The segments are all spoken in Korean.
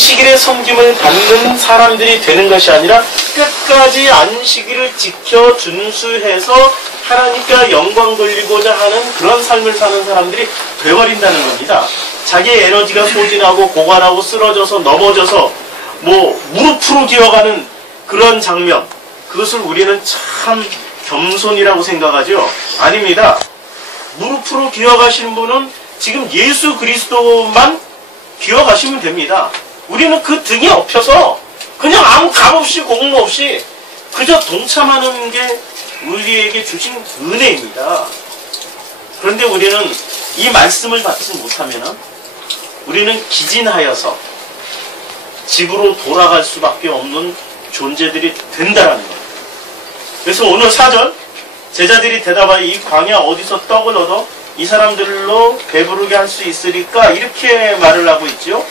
안식일의 섬김을 받는 사람들이 되는 것이 아니라 끝까지 안식일을 지켜 준수해서 하나님께 영광 돌리고자 하는 그런 삶을 사는 사람들이 되어버린다는 겁니다. 자기의 에너지가 소진하고 고갈하고 쓰러져서 넘어져서 무릎으로 기어가는 그런 장면, 그것을 우리는 참 겸손이라고 생각하죠. 아닙니다. 무릎으로 기어가시는 분은 지금 예수 그리스도만 기어가시면 됩니다. 우리는 그 등에 엎혀서 그냥 아무 값 없이 공모 없이 그저 동참하는 게 우리에게 주신 은혜입니다. 그런데 우리는 이 말씀을 받지 못하면 우리는 기진하여서 집으로 돌아갈 수밖에 없는 존재들이 된다는 거예요. 그래서 오늘 4절 제자들이 대답하여 이 광야 어디서 떡을 얻어 이 사람들로 배부르게 할 수 있으리까? 이렇게 말을 하고 있죠.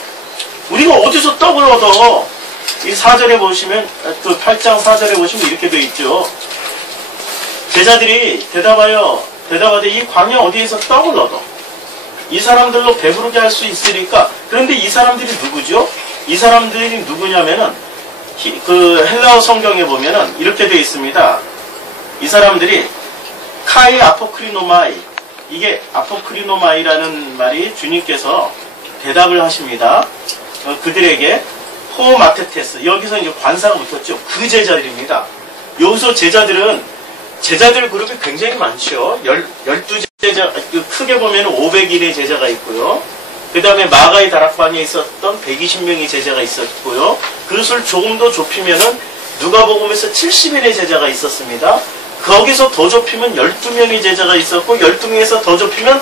우리가 어디서 떡을 얻어? 이 4절에 보시면, 그 8장 4절에 보시면 이렇게 되어 있죠. 제자들이 대답하되 이 광야 어디에서 떡을 얻어? 이 사람들로 배부르게 할 수 있으리까? 그런데 이 사람들이 누구죠? 이 사람들이 누구냐면은, 그 헬라어 성경에 보면은 이렇게 되어 있습니다. 이 사람들이 카이 아포크리노마이, 이게 아포크리노마이라는 말이 주님께서 대답을 하십니다. 그들에게 호마테테스, 여기서 이제 관사가 붙었죠. 그 제자들입니다. 여기서 제자들 그룹이 굉장히 많죠. 12제자, 크게 보면 500인의 제자가 있고요. 그 다음에 마가의 다락방에 있었던 120명의 제자가 있었고요. 그것을 조금 더 좁히면은 누가복음에서 70인의 제자가 있었습니다. 거기서 더 좁히면 12명의 제자가 있었고 12명에서 더 좁히면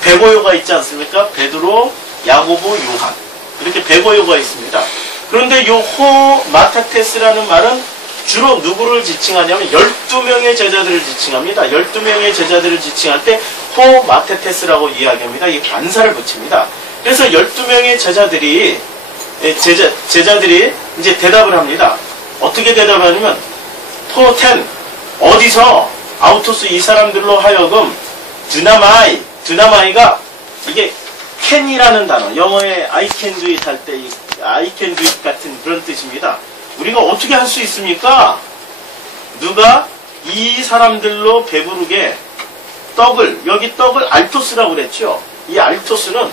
베고요가 있지 않습니까? 베드로, 야고보, 요한, 이렇게 베고요가 있습니다. 그런데 요 호마타테스라는 말은 주로 누구를 지칭하냐면 12명의 제자들을 지칭합니다. 12명의 제자들을 지칭할 때 호마테테스라고 이야기합니다. 이 관사를 붙입니다. 그래서 12명의 제자들이 이제 대답을 합니다. 어떻게 대답을 하냐면 토텐, 어디서 아우토스 이 사람들로 하여금 드나마이가 이게 can이라는 단어, 영어에 I can do it 할 때 I can do it 같은 그런 뜻입니다. 우리가 어떻게 할 수 있습니까? 누가 이 사람들로 배부르게 여기 떡을 알토스라고 그랬죠. 이 알토스는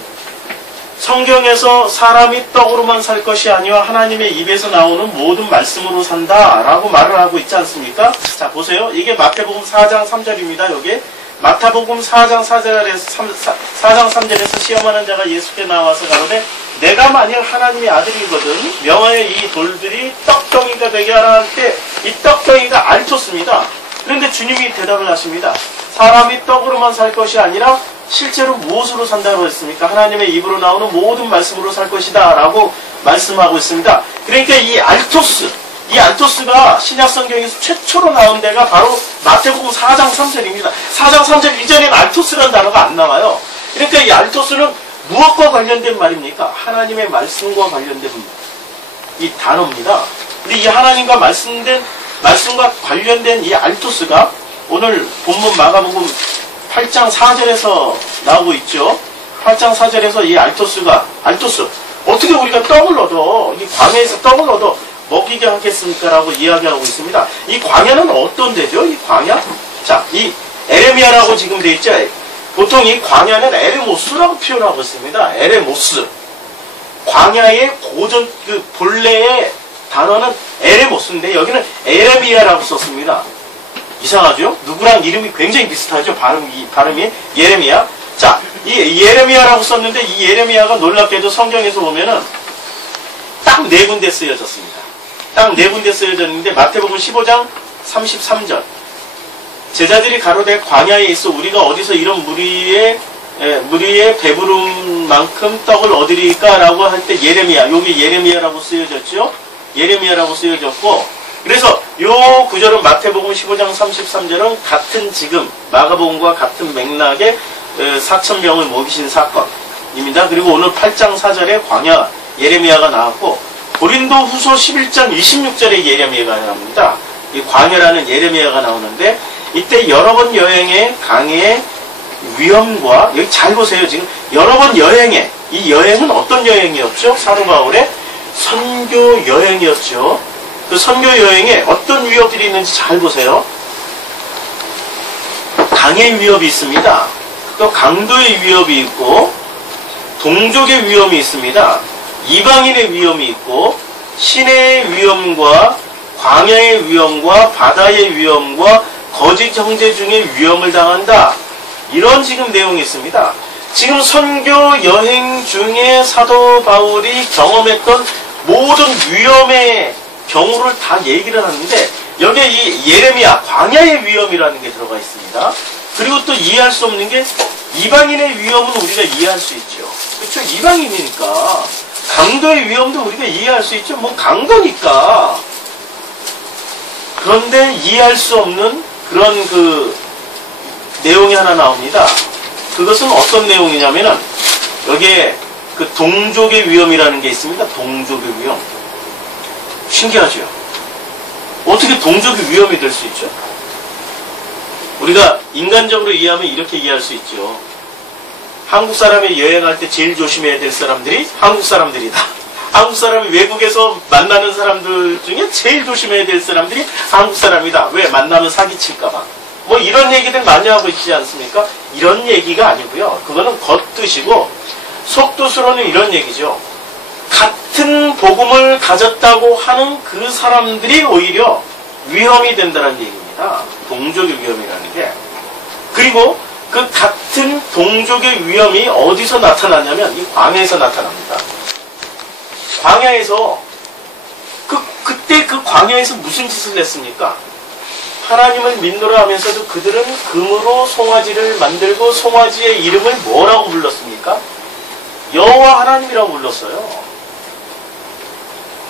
성경에서 사람이 떡으로만 살 것이 아니라 하나님의 입에서 나오는 모든 말씀으로 산다라고 말을 하고 있지 않습니까? 자, 보세요. 이게 마태복음 4장 3절입니다. 여기 마태복음 4장 3절에서 시험하는 자가 예수께 나와서 가로되 내가 만일 하나님의 아들이거든 명하여 이 돌들이 떡덩이가 되게 하라 할 때 이 떡덩이가 알토스입니다. 그런데 주님이 대답을 하십니다. 사람이 떡으로만 살 것이 아니라 실제로 무엇으로 산다고 했습니까? 하나님의 입으로 나오는 모든 말씀으로 살 것이다 라고 말씀하고 있습니다. 그러니까 이 알토스가 신약성경에서 최초로 나온 데가 바로 마태복음 4장 3절입니다. 4장 3절 이전에는 알토스라는 단어가 안 나와요. 그러니까 이 알토스는 무엇과 관련된 말입니까? 하나님의 말씀과 관련된 이 단어입니다. 근데 이 하나님과 말씀과 관련된 이 알토스가 오늘 본문 마가복음 8장 4절에서 나오고 있죠. 8장 4절에서 이 알토스 어떻게 우리가 떡을 얻어 이 광야에서 떡을 얻어 먹이게 하겠습니까? 라고 이야기하고 있습니다. 이 광야는 어떤 데죠? 이 광야? 자, 이 에레미야라고 지금 돼 있죠. 보통 이 광야는 에레모스라고 표현하고 있습니다. 에레모스. 광야의 고전 본래의 단어는 에레모스인데 여기는 에레미야라고 썼습니다. 이상하죠? 누구랑 이름이 굉장히 비슷하죠? 발음이 예레미야. 자, 이 예레미야라고 썼는데 이 예레미야가 놀랍게도 성경에서 보면은 딱 4군데 쓰여졌습니다. 딱 4군데 쓰여졌는데 마태복음 15장 33절 제자들이 가로되 광야에 있어 우리가 어디서 이런 무리의 배부른 만큼 떡을 얻으리까? 라고 할 때 예레미야, 여기 예레미야라고 쓰여졌죠? 예레미야라고 쓰여졌고 그래서 요 구절은 마태복음 15장 33절은 같은 지금 마가복음과 같은 맥락의 4,000명을 먹이신 사건입니다. 그리고 오늘 8장 4절에 광야 예레미야가 나왔고 고린도 후서 11장 26절에 예레미야가 나옵니다. 이 광야라는 예레미야가 나오는데 이때 여러 번 여행의 강의 위험과 여기 잘 보세요. 지금 여러 번 여행에 이 여행은 어떤 여행이었죠? 사도 바울의 선교 여행이었죠. 그 선교 여행에 어떤 위협들이 있는지 잘 보세요. 강의 위협이 있습니다. 또 강도의 위협이 있고 동족의 위험이 있습니다. 이방인의 위험이 있고 신의 위험과 광야의 위험과 바다의 위험과 거짓 형제 중에 위험을 당한다. 이런 지금 내용이 있습니다. 지금 선교 여행 중에 사도 바울이 경험했던 모든 위험의 경우를 다 얘기를 하는데 여기에 이 예레미야 광야의 위험이라는 게 들어가 있습니다. 그리고 또 이해할 수 없는 게 이방인의 위험은 우리가 이해할 수 있죠. 그렇죠? 이방인이니까. 강도의 위험도 우리가 이해할 수 있죠. 뭐 강도니까. 그런데 이해할 수 없는 그런 그 내용이 하나 나옵니다. 그것은 어떤 내용이냐면은 여기에 그 동족의 위험이라는 게 있습니다. 동족의 위험. 신기하죠? 어떻게 동족의 위험이 될 수 있죠? 우리가 인간적으로 이해하면 이렇게 이해할 수 있죠. 한국 사람이 여행할 때 제일 조심해야 될 사람들이 한국 사람들이다. 한국 사람이 외국에서 만나는 사람들 중에 제일 조심해야 될 사람들이 한국 사람이다. 왜? 만나면 사기칠까봐. 뭐 이런 얘기들 많이 하고 있지 않습니까? 이런 얘기가 아니고요. 그거는 겉뜻이고 속뜻으로는 이런 얘기죠. 같은 복음을 가졌다고 하는 그 사람들이 오히려 위험이 된다는 얘기입니다. 동족의 위험이라는 게. 그리고 그 같은 동족의 위험이 어디서 나타나냐면 이 광야에서 나타납니다. 광야에서 그때 그 광야에서 무슨 짓을 했습니까? 하나님을 믿노라 하면서도 그들은 금으로 송아지를 만들고 송아지의 이름을 뭐라고 불렀습니까? 여호와 하나님이라고 불렀어요.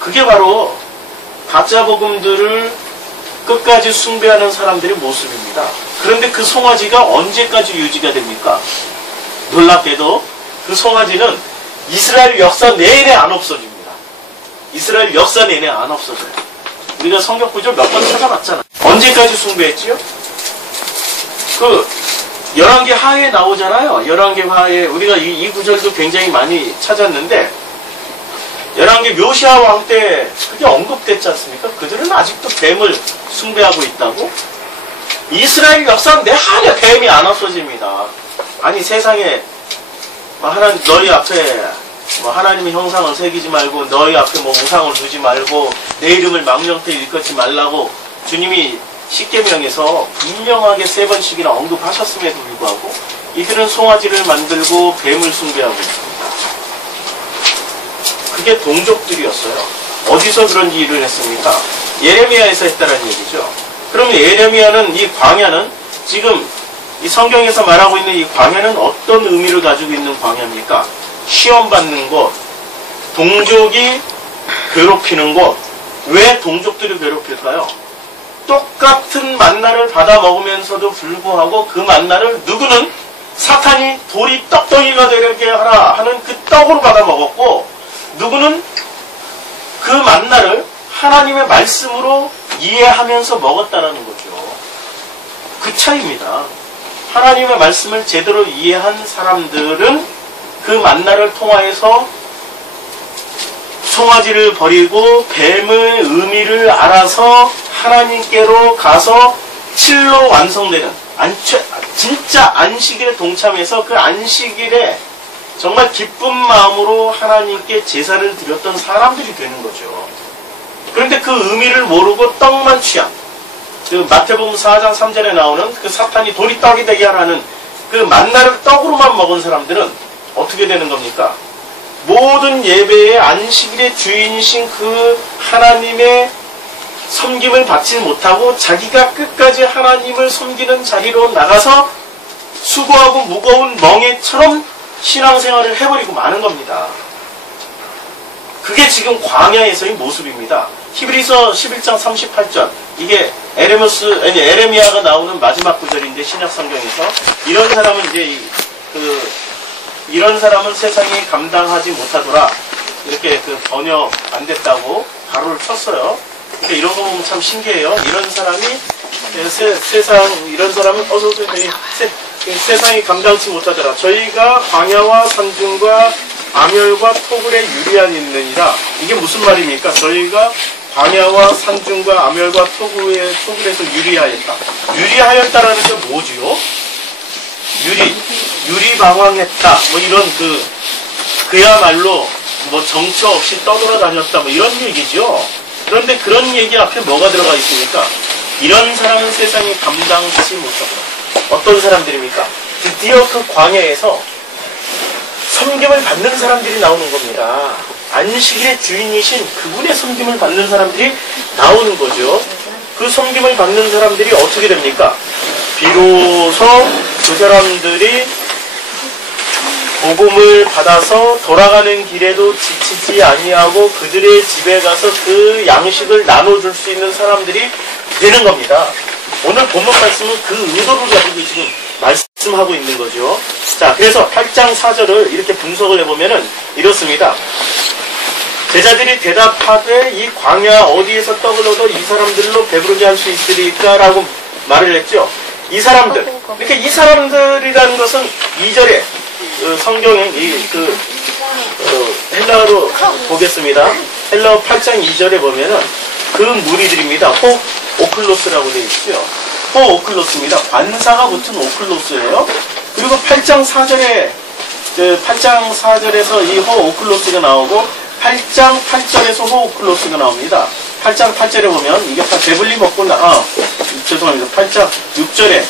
그게 바로 가짜 복음들을 끝까지 숭배하는 사람들의 모습입니다. 그런데 그 송아지가 언제까지 유지가 됩니까? 놀랍게도 그 송아지는 이스라엘 역사 내내 안 없어집니다. 이스라엘 역사 내내 안 없어져요. 우리가 성경 구절 몇 번 찾아봤잖아요. 언제까지 숭배했지요? 그 열왕기 하에 나오잖아요. 열왕기 하에 우리가 이 구절도 굉장히 많이 찾았는데 열왕기 묘시아 왕 때 그게 언급됐지 않습니까? 그들은 아직도 뱀을 숭배하고 있다고? 이스라엘 역사 내내 뱀이 안 없어집니다. 아니 세상에 하나님 너희 앞에 하나님의 형상을 새기지 말고 너희 앞에 우상을 두지 말고 내 이름을 망령되이 일컫지 말라고 주님이 십계명에서 분명하게 3번씩이나 언급하셨음에도 불구하고 이들은 송아지를 만들고 뱀을 숭배하고 있습니다. 그게 동족들이었어요. 어디서 그런 일을 했습니까? 예레미야에서 했다는 얘기죠. 그러면 예레미야는 이 광야는 지금 이 성경에서 말하고 있는 이 광야는 어떤 의미를 가지고 있는 광야입니까? 시험받는 곳, 동족이 괴롭히는 곳. 왜 동족들이 괴롭힐까요? 똑같은 만나를 받아 먹으면서도 불구하고 그 만나를 누구는 사탄이 돌이 떡덩이가 되게 하라 하는 그 떡으로 받아 먹었고 누구는 그 만나를 하나님의 말씀으로 이해하면서 먹었다라는 거죠. 그 차이입니다. 하나님의 말씀을 제대로 이해한 사람들은 그 만나를 통하여서 송아지를 버리고 뱀의 의미를 알아서 하나님께로 가서 실로 완성되는 진짜 안식일에 동참해서 그 안식일에 정말 기쁜 마음으로 하나님께 제사를 드렸던 사람들이 되는 거죠. 그런데 그 의미를 모르고 떡만 취한 그 마태복음 4장 3절에 나오는 그 사탄이 돌이 떡이 되게 하라는 그 만나를 떡으로만 먹은 사람들은 어떻게 되는 겁니까? 모든 예배의 안식일의 주인이신 그 하나님의 섬김을 받지 못하고 자기가 끝까지 하나님을 섬기는 자리로 나가서 수고하고 무거운 멍에처럼 신앙생활을 해버리고 마는 겁니다. 그게 지금 광야에서의 모습입니다. 히브리서 11장 38절 이게 에레미야가 나오는 마지막 구절인데 신약 성경에서 이런 사람은 이제 이런 사람은 세상이 감당하지 못하더라 이렇게 번역 안 됐다고 가로를 쳤어요. 그러니까 이런 거 보면 참 신기해요. 이런 사람이 이런 사람은 세상이 감당치 못하더라. 저희가 광야와 산중과 아멸과 토굴에 유리한 있느니라. 이게 무슨 말입니까? 저희가 광야와 산중과 아멸과 토굴에서 유리하였다. 유리하였다라는 게 뭐지요? 유리방황했다. 뭐 이런 그야말로 뭐 정처 없이 떠돌아다녔다. 뭐 이런 얘기죠. 그런데 그런 얘기 앞에 뭐가 들어가 있습니까? 이런 사람은 세상에 감당치 못한다. 어떤 사람들입니까? 드디어 그 광야에서 섬김을 받는 사람들이 나오는 겁니다. 안식일의 주인이신 그분의 섬김을 받는 사람들이 나오는 거죠. 그 섬김을 받는 사람들이 어떻게 됩니까? 비로소 그 사람들이 복음을 받아서 돌아가는 길에도 지치지 아니하고 그들의 집에 가서 그 양식을 나눠줄 수 있는 사람들이 되는 겁니다. 오늘 본문 말씀은 그 의도를 가지고 지금 말씀하고 있는 거죠. 자, 그래서 8장 4절을 이렇게 분석을 해보면은 이렇습니다. 제자들이 대답하되 이 광야 어디에서 떡을 얻어 이 사람들로 배부르게 할 수 있으리까? 라고 말을 했죠. 이 사람들. 그러니까 이 사람들이라는 것은 2절에 성경에 헬라어로 보겠습니다. 헬라어 8장 2절에 보면은 그 무리들입니다. 호 오클로스라고 되어 있죠. 호 오클로스입니다. 관사가 붙은 오클로스예요. 그리고 8장 4절에서 이 호 오클로스가 나오고 8장 8절에서 호 오클로스가 나옵니다. 8장 8절에 보면 이게 다 배불리 먹고 죄송합니다. 8장 6절에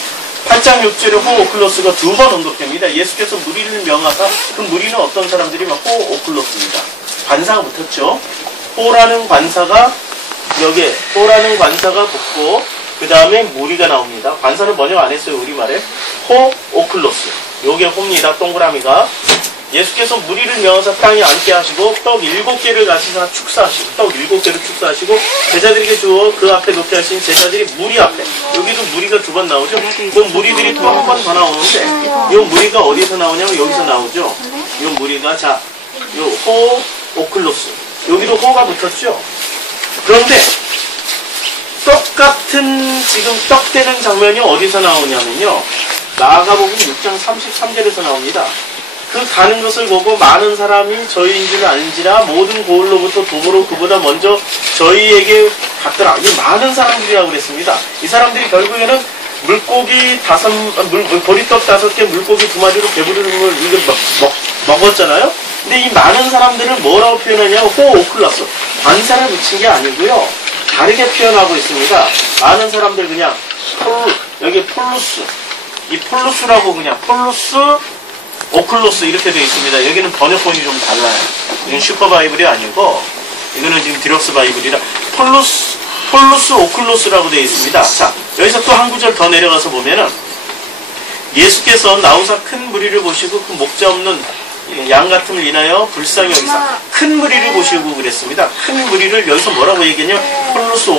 호 오클로스가 두 번 언급됩니다. 예수께서 무리를 명하사 그 무리는 어떤 사람들이면 호 오클로스입니다. 관사가 붙었죠. 호라는 관사가 여기에 호라는 관사가 붙고 그 다음에 무리가 나옵니다. 관사는 번역 안 했어요. 우리말에 호 오클로스. 요게 호입니다. 동그라미가. 예수께서 무리를 명하사 땅에 앉게 하시고 떡 7개를 가시사 축사하시고 떡 7개를 축사하시고 제자들에게 주어 그 앞에 놓게 하신 제자들이 무리 앞에, 여기도 무리가 두 번 나오죠. 그 무리들이 또 한 번 더 나오는데 이 무리가 어디서 나오냐면 여기서 나오죠. 이 무리가 자, 요 호 오클로스, 여기도 호가 붙었죠. 그런데 똑같은 지금 떡되는 장면이 어디서 나오냐면요, 마가복음 6장 33절에서 나옵니다. 그 가는 것을 보고 많은 사람이 저희인 줄 알지라 모든 고을로부터 도보로 그보다 먼저 저희에게 갔더라. 이 많은 사람들이라고 그랬습니다. 이 사람들이 결국에는 물고기 보리떡 5개, 물고기 2마리로 배부르는 걸 이걸 먹었잖아요. 근데 이 많은 사람들을 뭐라고 표현하냐면 호 오클라스, 관사를 붙인 게 아니고요, 다르게 표현하고 있습니다. 많은 사람들 그냥 여기 폴루스, 이 폴루스라고 그냥 폴루스 오클로스 이렇게 되어 있습니다. 여기는 번역본이 좀 달라요. 이건 슈퍼바이블이 아니고 이거는 지금 디럭스 바이블이라 폴루스 오클로스라고 되어 있습니다. 자, 여기서 또 한 구절 더 내려가서 보면은 예수께서 나오사 큰 무리를 보시고 그 목자 없는 양 같음을 인하여 불쌍히 여기사 큰 무리를 보시고 그랬습니다. 큰 무리를 여기서 뭐라고 얘기했냐면 폴루스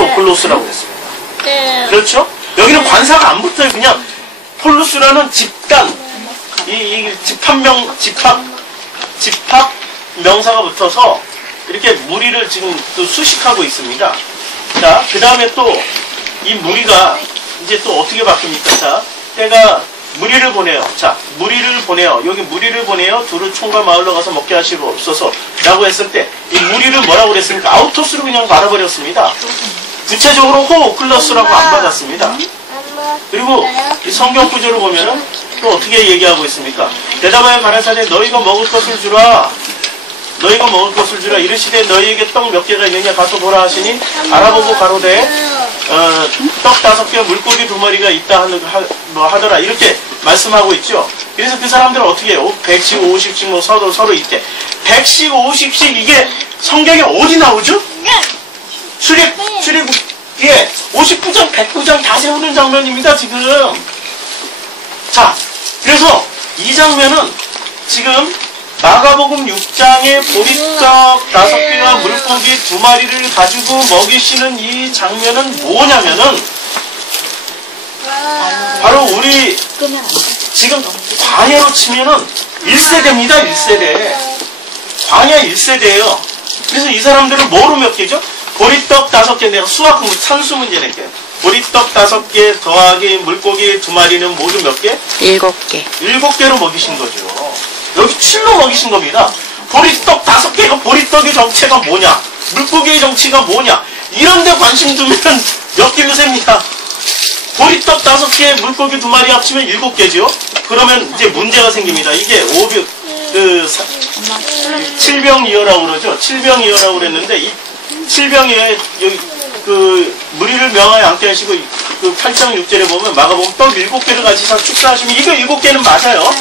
오클로스라고 그랬습니다. 그렇죠? 여기는 관사가 안 붙어요. 그냥 폴루스라는 집단, 이 집합 명사가 붙어서 이렇게 무리를 지금 또 수식하고 있습니다. 자, 그 다음에 또 이 무리가 이제 또 어떻게 바뀝니까? 자, 때가 무리를 보내요. 자, 무리를 보내요. 여기 무리를 보내요. 두루 총과 마을로 가서 먹게 하시옵소서 라고 했을 때 이 무리를 뭐라고 그랬습니까? 아우토스로 그냥 말아버렸습니다. 구체적으로 호 오클러스라고 안 받았습니다. 그리고 이 성경 구절을 보면은 또 어떻게 얘기하고 있습니까? 대답하여 가라사대 너희가 먹을 것을 주라. 너희가 먹을 것을 주라. 이르시되 너희에게 떡 몇 개가 있느냐 가서 보라 하시니 알아보고 가로되 떡 5개 물고기 2마리가 있다 하더라. 이렇게 말씀하고 있죠. 그래서 그 사람들은 어떻게 해요? 100씩 50씩 뭐 서로 있대. 100씩 50씩 이게 성경에 어디 나오죠? 출애굽기에 50부장 100부장 다 세우는 장면입니다. 지금. 자, 그래서 이 장면은 지금 마가복음 6장의 보리떡 5개와 물고기 2마리를 가지고 먹이시는 이 장면은 뭐냐면은 바로 우리 지금 광야로 치면은 1세대입니다. 1세대. 광야 1세대예요. 그래서 이 사람들은 뭐로 몇 개죠? 보리떡 5개, 내가 수학 산수 문제 낼게요. 보리떡 5개 더하기 물고기 2마리는 모두 몇 개? 7개. 7개로 먹이신 거죠. 여기 7로 먹이신 겁니다. 보리떡 5개가 보리떡의 정체가 뭐냐? 물고기의 정체가 뭐냐? 이런데 관심 두면 몇 길로 셉니다. 보리떡 5개, 물고기 2마리 합치면 7개죠? 그러면 이제 문제가 생깁니다. 이게 7병이어라고 그러죠? 7병이어라고 그랬는데, 이 7병이어에, 여기, 무리를 명하여 앉게 하시고, 8장 6절에 보면, 마가복음 떡 7개를 같이 축사하시면, 이거 7개는 맞아요.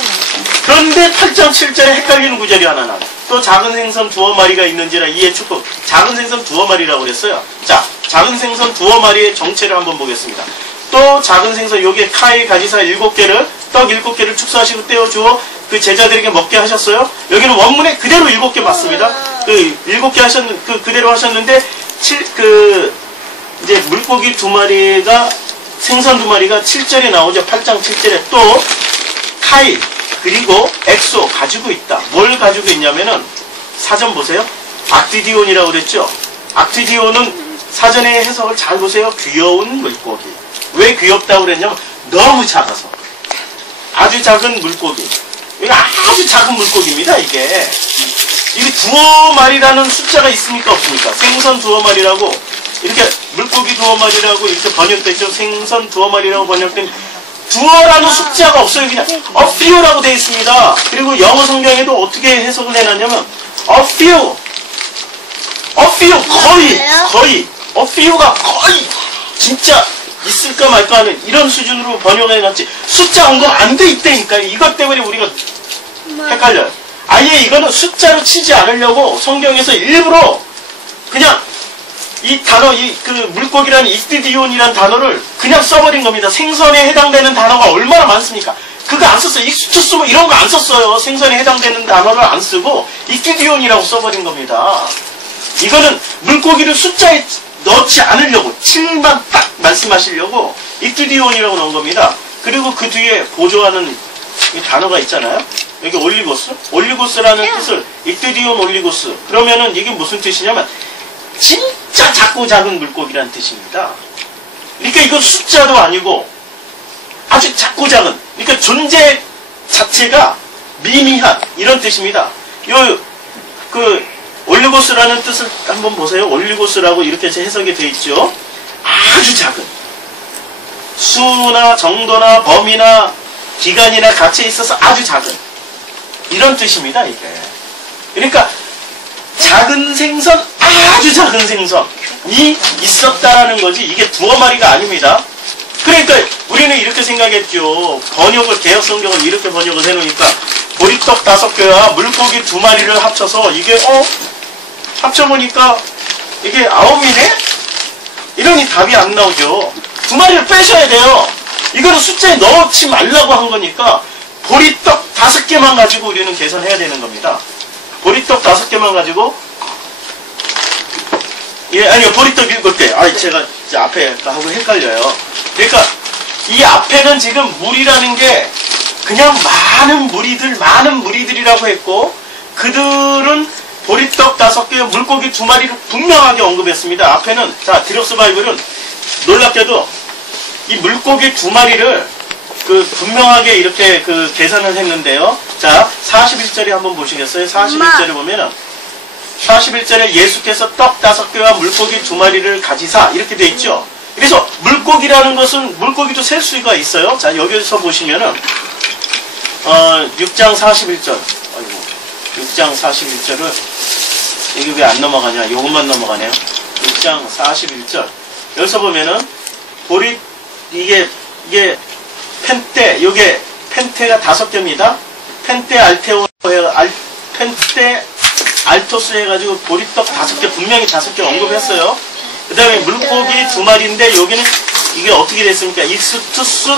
그런데 8장 7절에 헷갈리는 구절이 하나 나와요. 또 작은 생선 2마리가 있는지라 이에 축복. 작은 생선 2마리라고 그랬어요. 자, 작은 생선 2마리의 정체를 한번 보겠습니다. 또 작은 생선 요게 카이 가지사 7개를 떡 7개를 축사하시고 떼어주어 그 제자들에게 먹게 하셨어요. 여기는 원문에 그대로 7개 맞습니다. 7개 그대로 하셨는데 이제 물고기 2마리가 생선 2마리가 7절에 나오죠. 8장 7절에 또 카이 그리고 엑소 가지고 있다. 뭘 가지고 있냐면은 사전 보세요. 악티디온이라고 그랬죠. 악티디온은 사전의 해석을 잘 보세요. 귀여운 물고기. 왜 귀엽다고 그랬냐면 너무 작아서. 아주 작은 물고기. 이거 아주 작은 물고기입니다. 이게 2마리라는 숫자가 있습니까 없습니까? 생선 2마리라고 이렇게 물고기 2마리라고 이렇게 번역됐죠. 생선 2마리라고 번역된 두어라는 숫자가 없어요. 그냥 a few라고 되어 있습니다. 그리고 영어 성경에도 어떻게 해석을 해놨냐면 a few 거의 a few가 거의 진짜 있을까 말까 하는 이런 수준으로 번역을 해놨지 숫자 언급 안 돼 있다니까. 이것 때문에 우리가 헷갈려요. 아예 이거는 숫자로 치지 않으려고 성경에서 일부러 그냥 이 단어, 물고기라는 익티디온이라는 단어를 그냥 써버린 겁니다. 생선에 해당되는 단어가 얼마나 많습니까? 그거 안 썼어요. 익스투스 뭐 이런 거 안 썼어요. 생선에 해당되는 단어를 안 쓰고 익티디온이라고 써버린 겁니다. 이거는 물고기를 숫자에 넣지 않으려고 7만 딱 말씀하시려고 익티디온이라고 넣은 겁니다. 그리고 그 뒤에 보조하는 이 단어가 있잖아요. 여기 올리고스? 올리고스라는 뜻을 익티디온 올리고스. 그러면은 이게 무슨 뜻이냐면 진짜 작고 작은 물고기라는 뜻입니다. 그러니까 이건 숫자도 아니고 아주 작고 작은, 그러니까 존재 자체가 미미한 이런 뜻입니다. 올리고스라는 뜻을 한번 보세요. 올리고스라고 이렇게 해석이 되어 있죠. 아주 작은 수나 정도나 범위나 기간이나 가치에 있어서 아주 작은 이런 뜻입니다. 이게 그러니까 작은 생선, 아주 작은 생선이 있었다라는 거지 이게 2마리가 아닙니다. 그러니까 우리는 이렇게 생각했죠. 번역을 개혁성경을 이렇게 번역을 해놓으니까 보리떡 5개와 물고기 2마리를 합쳐서 이게 합쳐보니까 이게 9이네? 이러니 답이 안 나오죠. 2마리를 빼셔야 돼요. 이거는 숫자에 넣지 말라고 한 거니까 보리떡 5개만 가지고 우리는 계산해야 되는 겁니다. 보리떡 5개만 가지고 아니요 보리떡 7개. 제가 이제 앞에 하고 헷갈려요. 그러니까 이 앞에는 지금 물이라는 게 그냥 많은 무리들이라고 했고 그들은 보리떡 5개, 물고기 2마리를 분명하게 언급했습니다. 앞에는 디럭스 바이블은 놀랍게도 이 물고기 2마리를 분명하게 이렇게 계산을 했는데요. 자, 41절에 한번 보시겠어요? 41절에 보면은 41절에 예수께서 떡 5개와 물고기 2마리를 가지사 이렇게 돼 있죠. 그래서 물고기라는 것은 물고기도 셀 수가 있어요. 자, 여기서 보시면은 6장 41절 6장 41절을 이게 왜 안 넘어가냐? 이것만 넘어가네요. 6장 41절 여기서 보면은 이게 펜테, 요게 펜테가 5개입니다. 펜테 알토스 해가지고 보리떡 5개, 분명히 5개 언급했어요. 그 다음에 물고기 2마리인데 여기는 이게 어떻게 됐습니까? 익스투스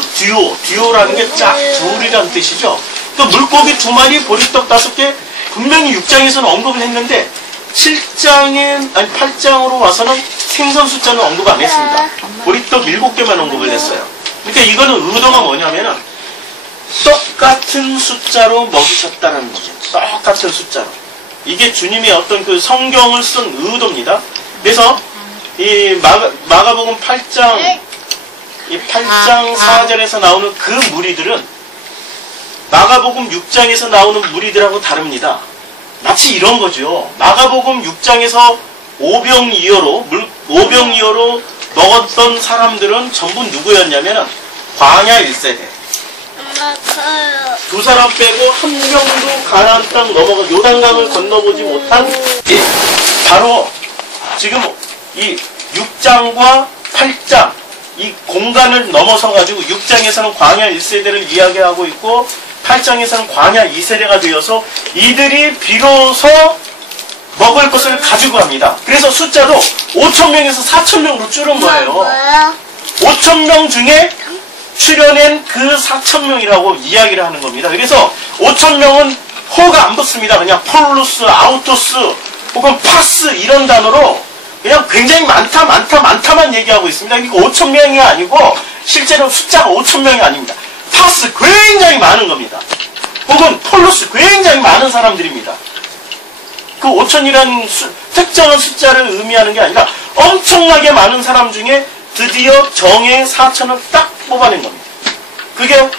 듀오라는 게 둘이라는 뜻이죠. 그 물고기 2마리, 보리떡 5개, 분명히 6장에서는 언급을 했는데 8장으로 와서는 생선 숫자는 언급 안 했습니다. 보리떡 7개만 언급을 했어요. 그러니까 이거는 의도가 뭐냐면은 똑같은 숫자로 먹이셨다는 거죠. 똑같은 숫자로. 이게 주님의 어떤 성경을 쓴 의도입니다. 그래서 이 마가복음 8장 4절에서 나오는 그 무리들은 마가복음 6장에서 나오는 무리들하고 다릅니다. 마치 이런 거죠. 마가복음 6장에서 오병이어로 먹었던 사람들은 전부 누구였냐면 광야 1세대. 두 사람 빼고 한 명도 가나안 땅 넘어가 요단강을 건너보지 못한 바로 지금 이 6장과 8장 이 공간을 넘어서 가지고 6장에서는 광야 1세대를 이야기하고 있고 8장에서는 광야 2세대가 되어서 이들이 비로소 먹을 것을 가지고 합니다. 그래서 숫자도 5,000명에서 4,000명으로 줄은 거예요. 5,000명 중에 출현한 그 4,000명이라고 이야기를 하는 겁니다. 그래서 5,000명은 호가 안 붙습니다. 그냥 폴루스, 아우토스 혹은 파스 이런 단어로 그냥 굉장히 많다만 얘기하고 있습니다. 그러니까 5,000명이 아니고 실제로 숫자가 5,000명이 아닙니다. 파스 굉장히 많은 겁니다. 혹은 폴루스 굉장히 많은 사람들입니다. 그 5,000이라는 특정한 숫자를 의미하는 게 아니라 엄청나게 많은 사람 중에 드디어 정의 4,000을 딱 뽑아낸 겁니다. 그게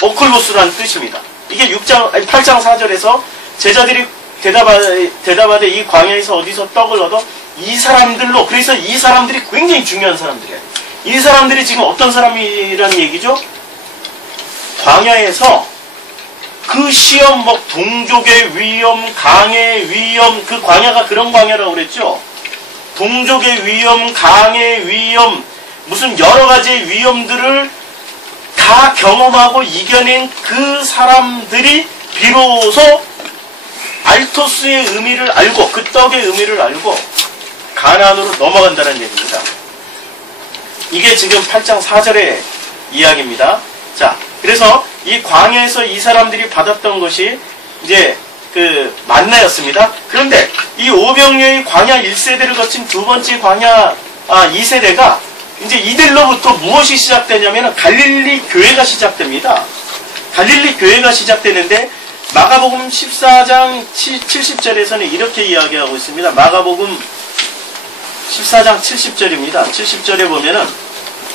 오클로스라는 뜻입니다. 이게 8장 4절에서 제자들이 대답하되 이 광야에서 어디서 떡을 얻어 이 사람들로, 그래서 이 사람들이 굉장히 중요한 사람들이에요. 이 사람들이 지금 어떤 사람이라는 얘기죠? 광야에서 그 시험, 동족의 위험, 강의 위험, 그 광야가 그런 광야라고 그랬죠? 동족의 위험, 강의 위험, 무슨 여러 가지의 위험들을 다 경험하고 이겨낸 그 사람들이 비로소 알토스의 의미를 알고, 그 떡의 의미를 알고 가나안으로 넘어간다는 얘기입니다. 이게 지금 8장 4절의 이야기입니다. 자, 그래서 이 광야에서 이 사람들이 받았던 것이 이제 그 만나였습니다. 그런데 이 오병이어의 광야 1세대를 거친 두 번째 광야 2세대가 이제 이들로부터 무엇이 시작되냐면 갈릴리 교회가 시작됩니다. 갈릴리 교회가 시작되는데 마가복음 14장 70절에서는 이렇게 이야기하고 있습니다. 마가복음 14장 70절입니다. 70절에 보면은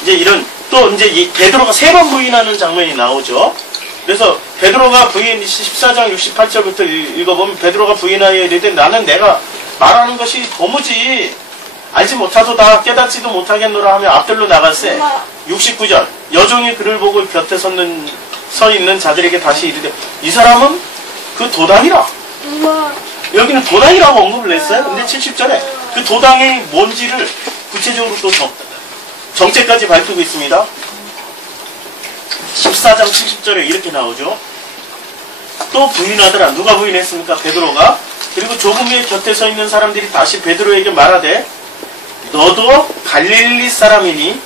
이제 이런 또 이제 이 베드로가 3번 부인하는 장면이 나오죠. 그래서 베드로가 부인 14장 68절부터 읽어보면 베드로가 부인하여 이르되 나는 내가 말하는 것이 도무지 알지 못하도다 깨닫지도 못하겠노라 하며 앞들로 나갈세. 69절 여종이 그를 보고 곁에 서 있는 자들에게 다시 이르되 이 사람은 그 도당이라. 여기는 도당이라고 언급을 했어요. 근데 70절에 그 도당이 뭔지를 구체적으로 또 정체까지 밝히고 있습니다. 14장 70절에 이렇게 나오죠. 또 부인하더라. 누가 부인했습니까? 베드로가. 그리고 조금 후에 곁에 서 있는 사람들이 다시 베드로에게 말하되 너도 갈릴리 사람이니,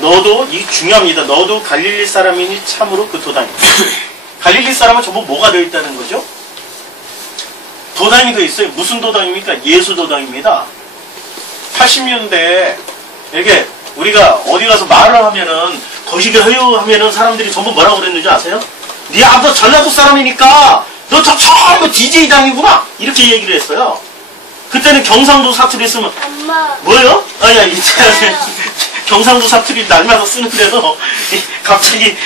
너도, 이 중요합니다. 너도 갈릴리 사람이니 참으로 그 도당이다. 갈릴리 사람은 전부 뭐가 되어 있다는 거죠? 도당이 되어 있어요. 무슨 도당입니까? 예수 도당입니다. 80년대에 이게 우리가 어디 가서 말을 하면은 거시기 허유 하면은 사람들이 전부 뭐라고 그랬는지 아세요? 네 아버지 전라도 사람이니까 너 저 처음 DJ 당이구나 이렇게 얘기를 했어요. 그때는 경상도 사투리 쓰면 엄마. 뭐요? 아니야 이제 경상도 사투리 날마다 쓰는데도 갑자기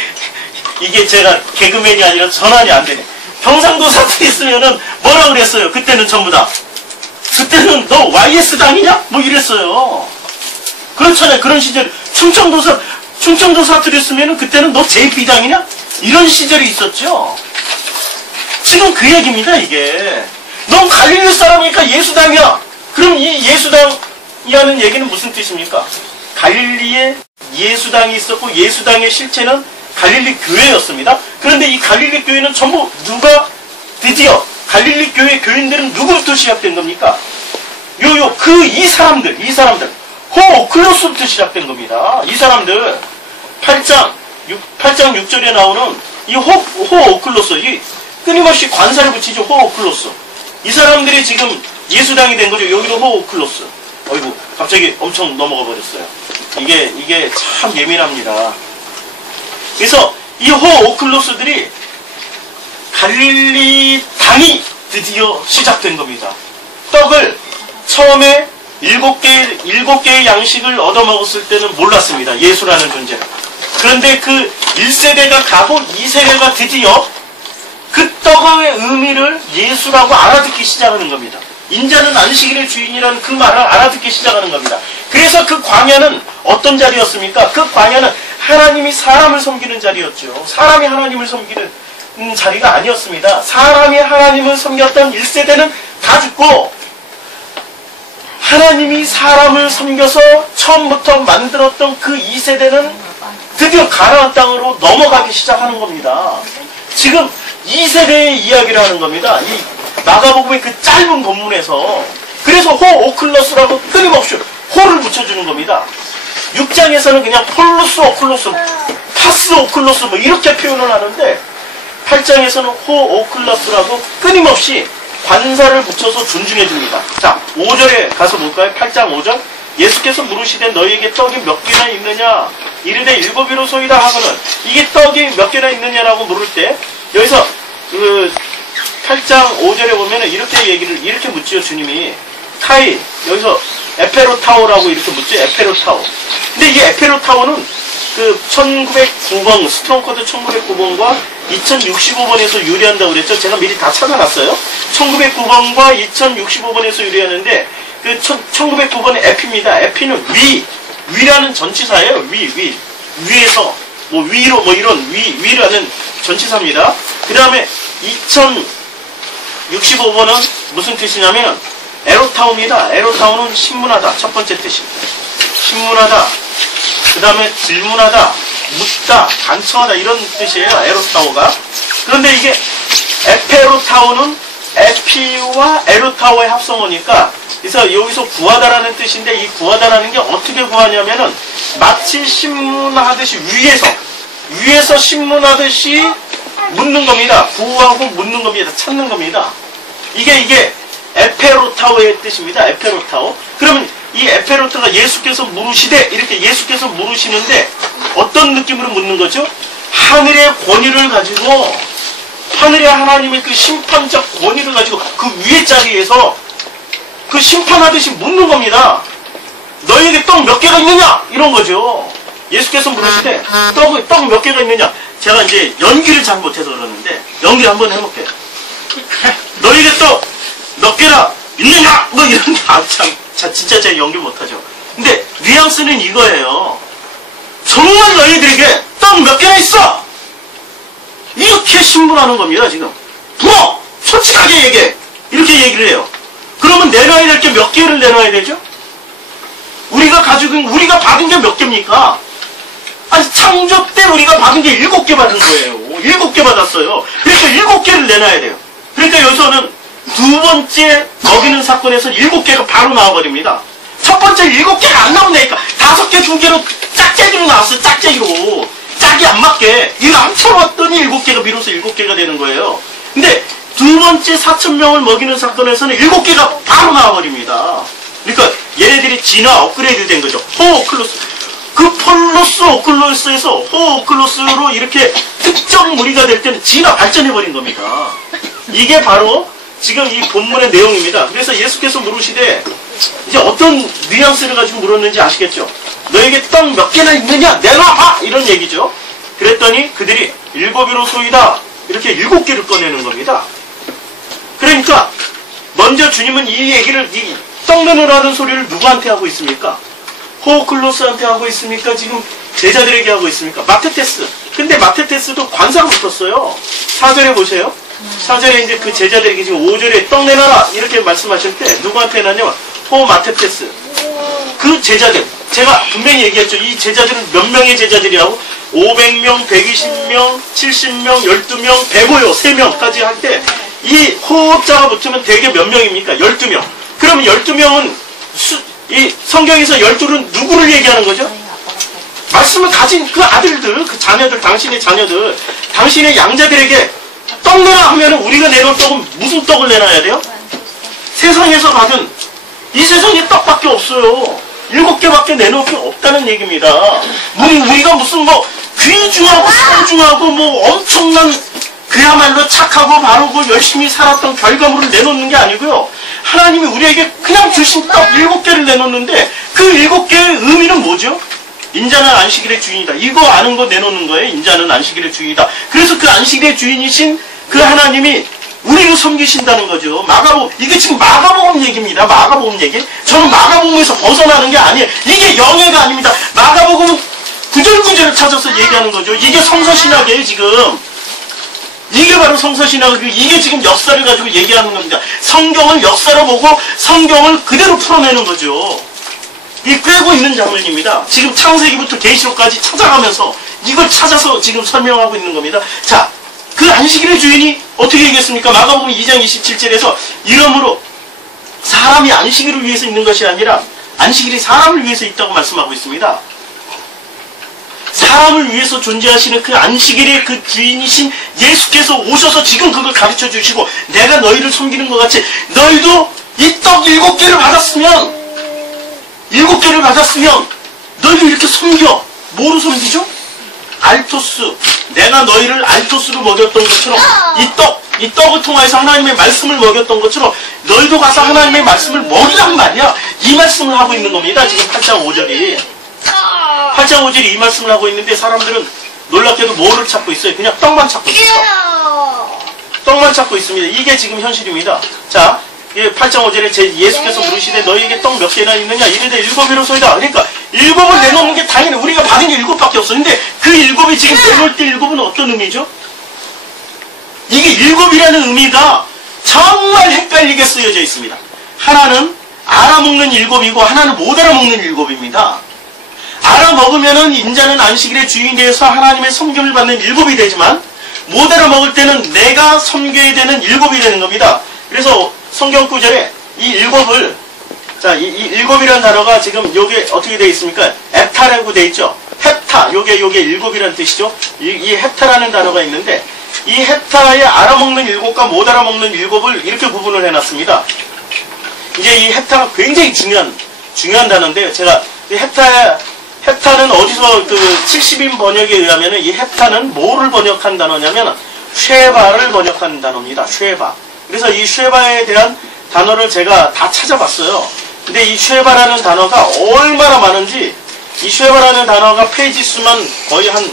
이게 제가 개그맨이 아니라 전환이 안 되네. 경상도 사투리 쓰면은 뭐라 그랬어요? 그때는 전부 다. 그때는 너 YS 당이냐? 뭐 이랬어요. 그렇잖아요. 그런 시절 충청도 사투리 쓰면은 그때는 너 JP 당이냐? 이런 시절이 있었죠. 지금 그 얘기입니다. 이게. 넌 갈릴리 사람이니까 예수당이야. 그럼 이 예수당이라는 얘기는 무슨 뜻입니까? 갈릴리에 예수당이 있었고 예수당의 실체는 갈릴리 교회였습니다. 그런데 이 갈릴리 교회는 전부 누가 드디어 갈릴리 교회 교인들은 누구부터 시작된 겁니까? 이 사람들 호오클로스부터 시작된 겁니다. 이 사람들 8장 6절에 나오는 이 호오클로스, 이 끊임없이 관사를 붙이죠. 호오클로스. 이 사람들이 지금 예수당이 된 거죠. 여기도 호오클로스. 어이구, 갑자기 엄청 넘어가 버렸어요. 이게 참 예민합니다. 그래서 이 호오클로스들이 갈릴리 당이 드디어 시작된 겁니다. 떡을 처음에 7개의 양식을 얻어먹었을 때는 몰랐습니다. 예수라는 존재를. 그런데 그 1세대가 가고 2세대가 드디어 그 떡의 의미를 예수라고 알아듣기 시작하는 겁니다. 인자는 안식일의 주인이라는 그 말을 알아듣기 시작하는 겁니다. 그래서 그 광야는 어떤 자리였습니까? 그 광야는 하나님이 사람을 섬기는 자리였죠. 사람이 하나님을 섬기는 자리가 아니었습니다. 사람이 하나님을 섬겼던 1세대는 다 죽고 하나님이 사람을 섬겨서 처음부터 만들었던 그 2세대는 드디어 가나안 땅으로 넘어가기 시작하는 겁니다. 지금 2세대의 이야기를 하는 겁니다. 이 마가복음의 그 짧은 본문에서. 그래서 호오클러스라고 끊임없이 호를 붙여주는 겁니다. 6장에서는 그냥 폴루스 오클로스, 파스 오클로스 뭐 이렇게 표현을 하는데 8장에서는 호오클러스라고 끊임없이 관사를 붙여서 존중해 줍니다. 자, 5절에 가서 볼까요? 8장 5절. 예수께서 물으시되 너희에게 떡이 몇 개나 있느냐? 이르되 7이로소이다 하고는 이게 떡이 몇 개나 있느냐라고 물을 때 여기서 그 8장 5절에 보면은 이렇게 묻지요. 주님이 카이 여기서 에페로타오라고 이렇게 묻죠. 에페로타오. 근데 이 에페로타오는 그 1909번 스트롱코드 1909번과 2065번에서 유래한다고 그랬죠. 제가 미리 다 찾아놨어요. 1909번과 2065번에서 유래하는데 그 1909번의 에피입니다. 에피는 위라는 전치사예요. 위에서 뭐 위로 뭐 이런 위라는 전치사입니다. 그 다음에 2065번은 무슨 뜻이냐면 에로타오입니다. 에로타오는 신문하다. 첫 번째 뜻이 신문하다. 그 다음에 질문하다, 묻다, 간청하다 이런 뜻이에요. 에로타오가. 그런데 이게 에페로타오는 에피와 에로타오의 합성어니까 그래서 여기서 구하다라는 뜻인데 이 구하다라는 게 어떻게 구하냐면은 마치 신문하듯이 위에서 신문하듯이 묻는 겁니다. 구하고 묻는 겁니다. 찾는 겁니다. 이게 에페로타오의 뜻입니다. 에페로타오. 그러면 이 에페로타가 예수께서 물으시되 이렇게 예수께서 물으시는데 어떤 느낌으로 묻는 거죠? 하늘의 권위를 가지고 하늘의 하나님의 그 심판적 권위를 가지고 그 위의 자리에서 그 심판하듯이 묻는 겁니다. 너희에게 떡 몇 개가 있느냐? 이런 거죠. 예수께서 물으시되 떡 몇 개가 있느냐? 제가 이제 연기를 잘 못해서 그러는데 연기 한번 해볼게요. 너희에게 떡 몇 개나 있느냐? 뭐 이런 게 진짜 제가 연기 못하죠. 근데 뉘앙스는 이거예요. 정말 너희들에게 떡 몇 개나 있어? 이렇게 신문하는 겁니다. 지금 부어! 솔직하게 얘기해. 이렇게 얘기를 해요. 그러면 내놔야 될 게 몇 개를 내놔야 되죠? 우리가 받은 게 몇 개입니까? 아니 창조 때 우리가 받은 게 7개 받은 거예요. 7개 받았어요. 그러니까 7개를 내놔야 돼요. 그러니까 여기서는 두 번째 먹이는 사건에서 7개가 바로 나와버립니다. 첫 번째 7개가 안 나온다니까. 5개, 2개로 짝짝이로 나왔어요. 짝짝이로. 짝이 안 맞게. 이거 합쳐봤더니 7개가 비로소 7개가 되는 거예요. 근데 두 번째 4,000명을 먹이는 사건에서는 7개가 바로 나와버립니다. 그러니까 얘네들이 진화 업그레이드 된 거죠. 호오클로스. 그 폴로스 오클로스에서 호오클로스로 이렇게 특정 무리가 될 때는 진화 발전해버린 겁니다. 이게 바로 지금 이 본문의 내용입니다. 그래서 예수께서 물으시되 이제 어떤 뉘앙스를 가지고 물었는지 아시겠죠? 너에게 떡 몇 개나 있느냐? 내놔봐! 이런 얘기죠. 그랬더니 그들이 7이로소이다. 이렇게 7개를 꺼내는 겁니다. 그러니까 먼저 주님은 이 얘기를 떡 내놓으라는 소리를 누구한테 하고 있습니까? 호오클로스한테 하고 있습니까? 지금 제자들에게 하고 있습니까? 마테테스. 근데 마테테스도 관사로 붙었어요. 4절에 보세요. 4절에 이제 그 제자들에게 지금 5절에 떡 내놔라 이렇게 말씀하실 때 누구한테 해놨냐면 호마테테스. 그 제자들 제가 분명히 얘기했죠. 이 제자들은 몇 명의 제자들이라고? 500명, 120명, 70명, 12명, 105요 3명까지 할 때 이 호흡자가 붙으면 대개 몇 명입니까? 12명. 그러면 12명은 이 성경에서 12은 누구를 얘기하는 거죠? 말씀을 가진 그 아들들, 그 자녀들, 당신의 자녀들, 당신의 양자들에게 떡 내라 하면은 우리가 내놓은 떡은 무슨 떡을 내놔야 돼요? 세상에서 받은 이 세상에 떡밖에 없어요. 7개밖에 내놓을 게 없다는 얘기입니다. 우리가 무슨 뭐 귀중하고 소중하고 뭐 엄청난 그야말로 착하고 바르고 열심히 살았던 결과물을 내놓는 게 아니고요. 하나님이 우리에게 그냥 주신 떡 7개를 내놓는데 그 7개의 의미는 뭐죠? 인자는 안식일의 주인이다. 이거 아는 거 내놓는 거예요. 인자는 안식일의 주인이다. 그래서 그 안식일의 주인이신 그 하나님이 우리를 섬기신다는 거죠. 마가복음, 이게 지금 마가복음 얘기입니다. 마가복음 얘기. 저는 마가복음에서 벗어나는 게 아니에요. 이게 영예가 아닙니다. 마가복음은 구절구절을 찾아서 얘기하는 거죠. 이게 성서신학이에요, 지금. 이게 바로 성서신학이고, 이게 지금 역사를 가지고 얘기하는 겁니다. 성경을 역사로 보고 성경을 그대로 풀어내는 거죠. 이 꿰고 있는 장면입니다. 지금 창세기부터 계시록까지 찾아가면서 이걸 찾아서 지금 설명하고 있는 겁니다. 자, 그 안식일의 주인이 어떻게 얘기했습니까? 마가복음 2장 27절에서 이러므로 사람이 안식일을 위해서 있는 것이 아니라 안식일이 사람을 위해서 있다고 말씀하고 있습니다. 사람을 위해서 존재하시는 그 안식일의 그 주인이신 예수께서 오셔서 지금 그걸 가르쳐 주시고, 내가 너희를 섬기는 것 같이 너희도 이 떡 7개를 받았으면 너희도 이렇게 섬겨. 뭐로 섬기죠? 알토스. 내가 너희를 알토스로 먹였던 것처럼 이 떡을 통해서 하나님의 말씀을 먹였던 것처럼 너희도 가서 하나님의 말씀을 먹이란 말이야. 이 말씀을 하고 있는 겁니다. 지금 8장 5절이. 8장 5절이 이 말씀을 하고 있는데, 사람들은 놀랍게도 뭐를 찾고 있어요? 그냥 떡만 찾고 있어요. 떡만 찾고 있습니다. 이게 지금 현실입니다. 자, 8장 5절에 예수께서 물으시되 너희에게 떡 몇 개나 있느냐? 이르되 7이로소이다. 그러니까 7을 내놓는 게 당연히 우리가 받은 게 7밖에 없어. 근데 그 7이 지금 내놓을 때 7은 어떤 의미죠? 이게 7이라는 의미가 정말 헷갈리게 쓰여져 있습니다. 하나는 알아먹는 7이고 하나는 못 알아먹는 7입니다. 알아먹으면은 인자는 안식일의 주인이 되어서 하나님의 섬김을 받는 7이 되지만, 못 알아먹을 때는 내가 섬겨야 되는 7이 되는 겁니다. 그래서 성경 구절에 이 7을, 자, 이 7이라는 단어가 지금 요게 어떻게 되어 있습니까? 헵타라고 되어 있죠? 헵타, 요게 7이라는 뜻이죠? 이 헵타라는 단어가 있는데, 이 헵타의 알아먹는 7과 못 알아먹는 7을 이렇게 구분을 해놨습니다. 이제 이 헵타가 굉장히 중요한 단어인데요. 제가 이 헵타는 어디서 그 70인 번역에 의하면은 이 헵타는 뭐를 번역한 단어냐면 쉐바를 번역한 단어입니다. 쉐바. 그래서 이 쉐바에 대한 단어를 제가 다 찾아봤어요. 근데 이 쉐바라는 단어가 얼마나 많은지, 이 쉐바라는 단어가 페이지 수만 거의 한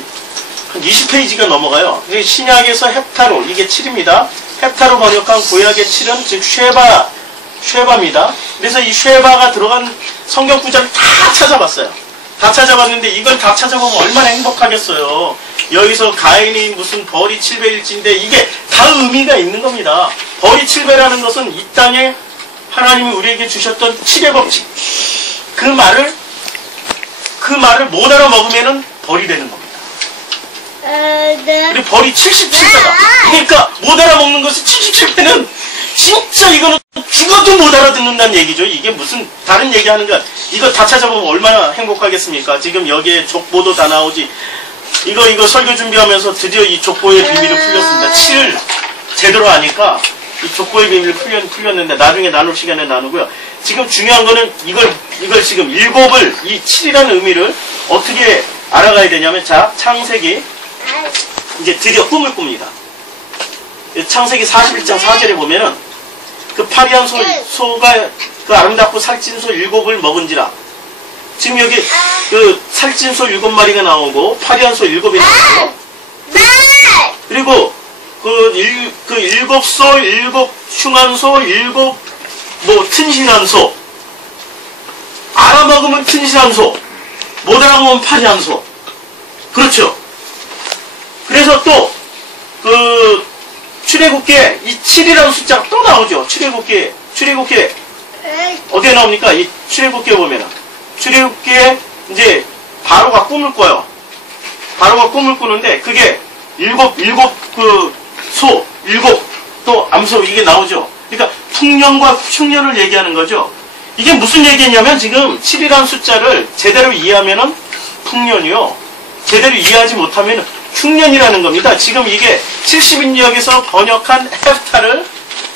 20페이지가 넘어가요. 신약에서 헵타로, 이게 7입니다. 헵타로 번역한 구약의 7은 즉 쉐바입니다. 그래서 이 쉐바가 들어간 성경 구절을 다 찾아봤어요. 다 찾아봤는데 이걸 다 찾아보면 얼마나 행복하겠어요. 여기서 가인이 무슨 벌이 7배일지인데 이게 다 의미가 있는 겁니다. 벌이 7배라는 것은 이 땅에 하나님이 우리에게 주셨던 7의 법칙. 그 말을 못 알아먹으면 벌이 되는 겁니다. 그리고 벌이 77배다. 그러니까 못 알아먹는 것이 77배는 진짜 이거는 죽어도 못 알아듣는다는 얘기죠. 이게 무슨 다른 얘기하는 거, 이거 다 찾아보면 얼마나 행복하겠습니까? 지금 여기에 족보도 다 나오지. 이거 설교 준비하면서 드디어 이 족보의 비밀을 풀렸습니다. 7을 제대로 하니까 이 족보의 비밀을 풀렸는데 나중에 나눌 시간에 나누고요. 지금 중요한 거는 이걸 지금 7을, 이 7이라는 의미를 어떻게 알아가야 되냐면, 자, 창세기 이제 드디어 꿈을 꿉니다. 창세기 41장 4절에 보면은 그 파리한 소가 그 아름답고 살찐 소 7을 먹은지라. 지금 여기 그 살찐 소 7마리가 나오고 파리한 소 7이 나오고, 그리고 그 7소, 7 흉한 소, 7 뭐 튼실한 소. 알아먹으면 튼실한 소, 못 알아먹으면 파리한 소. 그렇죠. 그래서 또 그 출애굽기에 이 7이라는 숫자가 또 나오죠. 출애굽기에 어디에 나옵니까? 이 출애굽기에 보면은, 출애굽기에 이제 바로가 꿈을 꿔요. 바로가 꿈을 꾸는데 그게 7 그 소, 7 또 암소, 이게 나오죠. 그러니까 풍년과 흉년을 얘기하는 거죠. 이게 무슨 얘기냐면, 지금 7이라는 숫자를 제대로 이해하면은 풍년이요, 제대로 이해하지 못하면 흉년이라는 겁니다. 지금 이게 70인역에서 번역한 헵타를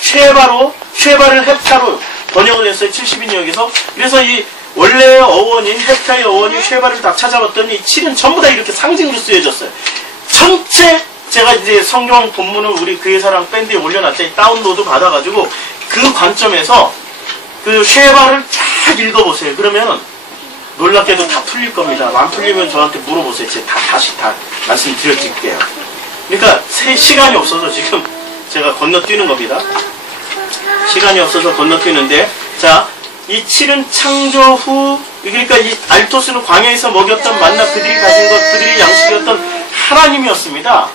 쉐바를 헵타로 번역을 했어요. 70인역에서. 그래서 이 원래의 어원인 헵타의 어원인 쉐바를 다 찾아봤더니 7은 전부 다 이렇게 상징으로 쓰여졌어요. 전체 제가 이제 성경 본문을 우리 교회사랑 밴드에 올려놨더니 다운로드 받아가지고 그 관점에서 그 쉐바를 쫙 읽어보세요. 그러면 놀랍게도 다 풀릴 겁니다. 안 풀리면 저한테 물어보세요. 제가 다시 다 말씀드릴게요. 그러니까 시간이 없어서 지금 제가 건너뛰는 겁니다. 시간이 없어서 건너뛰는데, 자, 이 7은 창조 후, 그러니까 이 알토스는 광야에서 먹였던 만나 그들이 가진 것, 그들이 양식이었던 하나님이었습니다.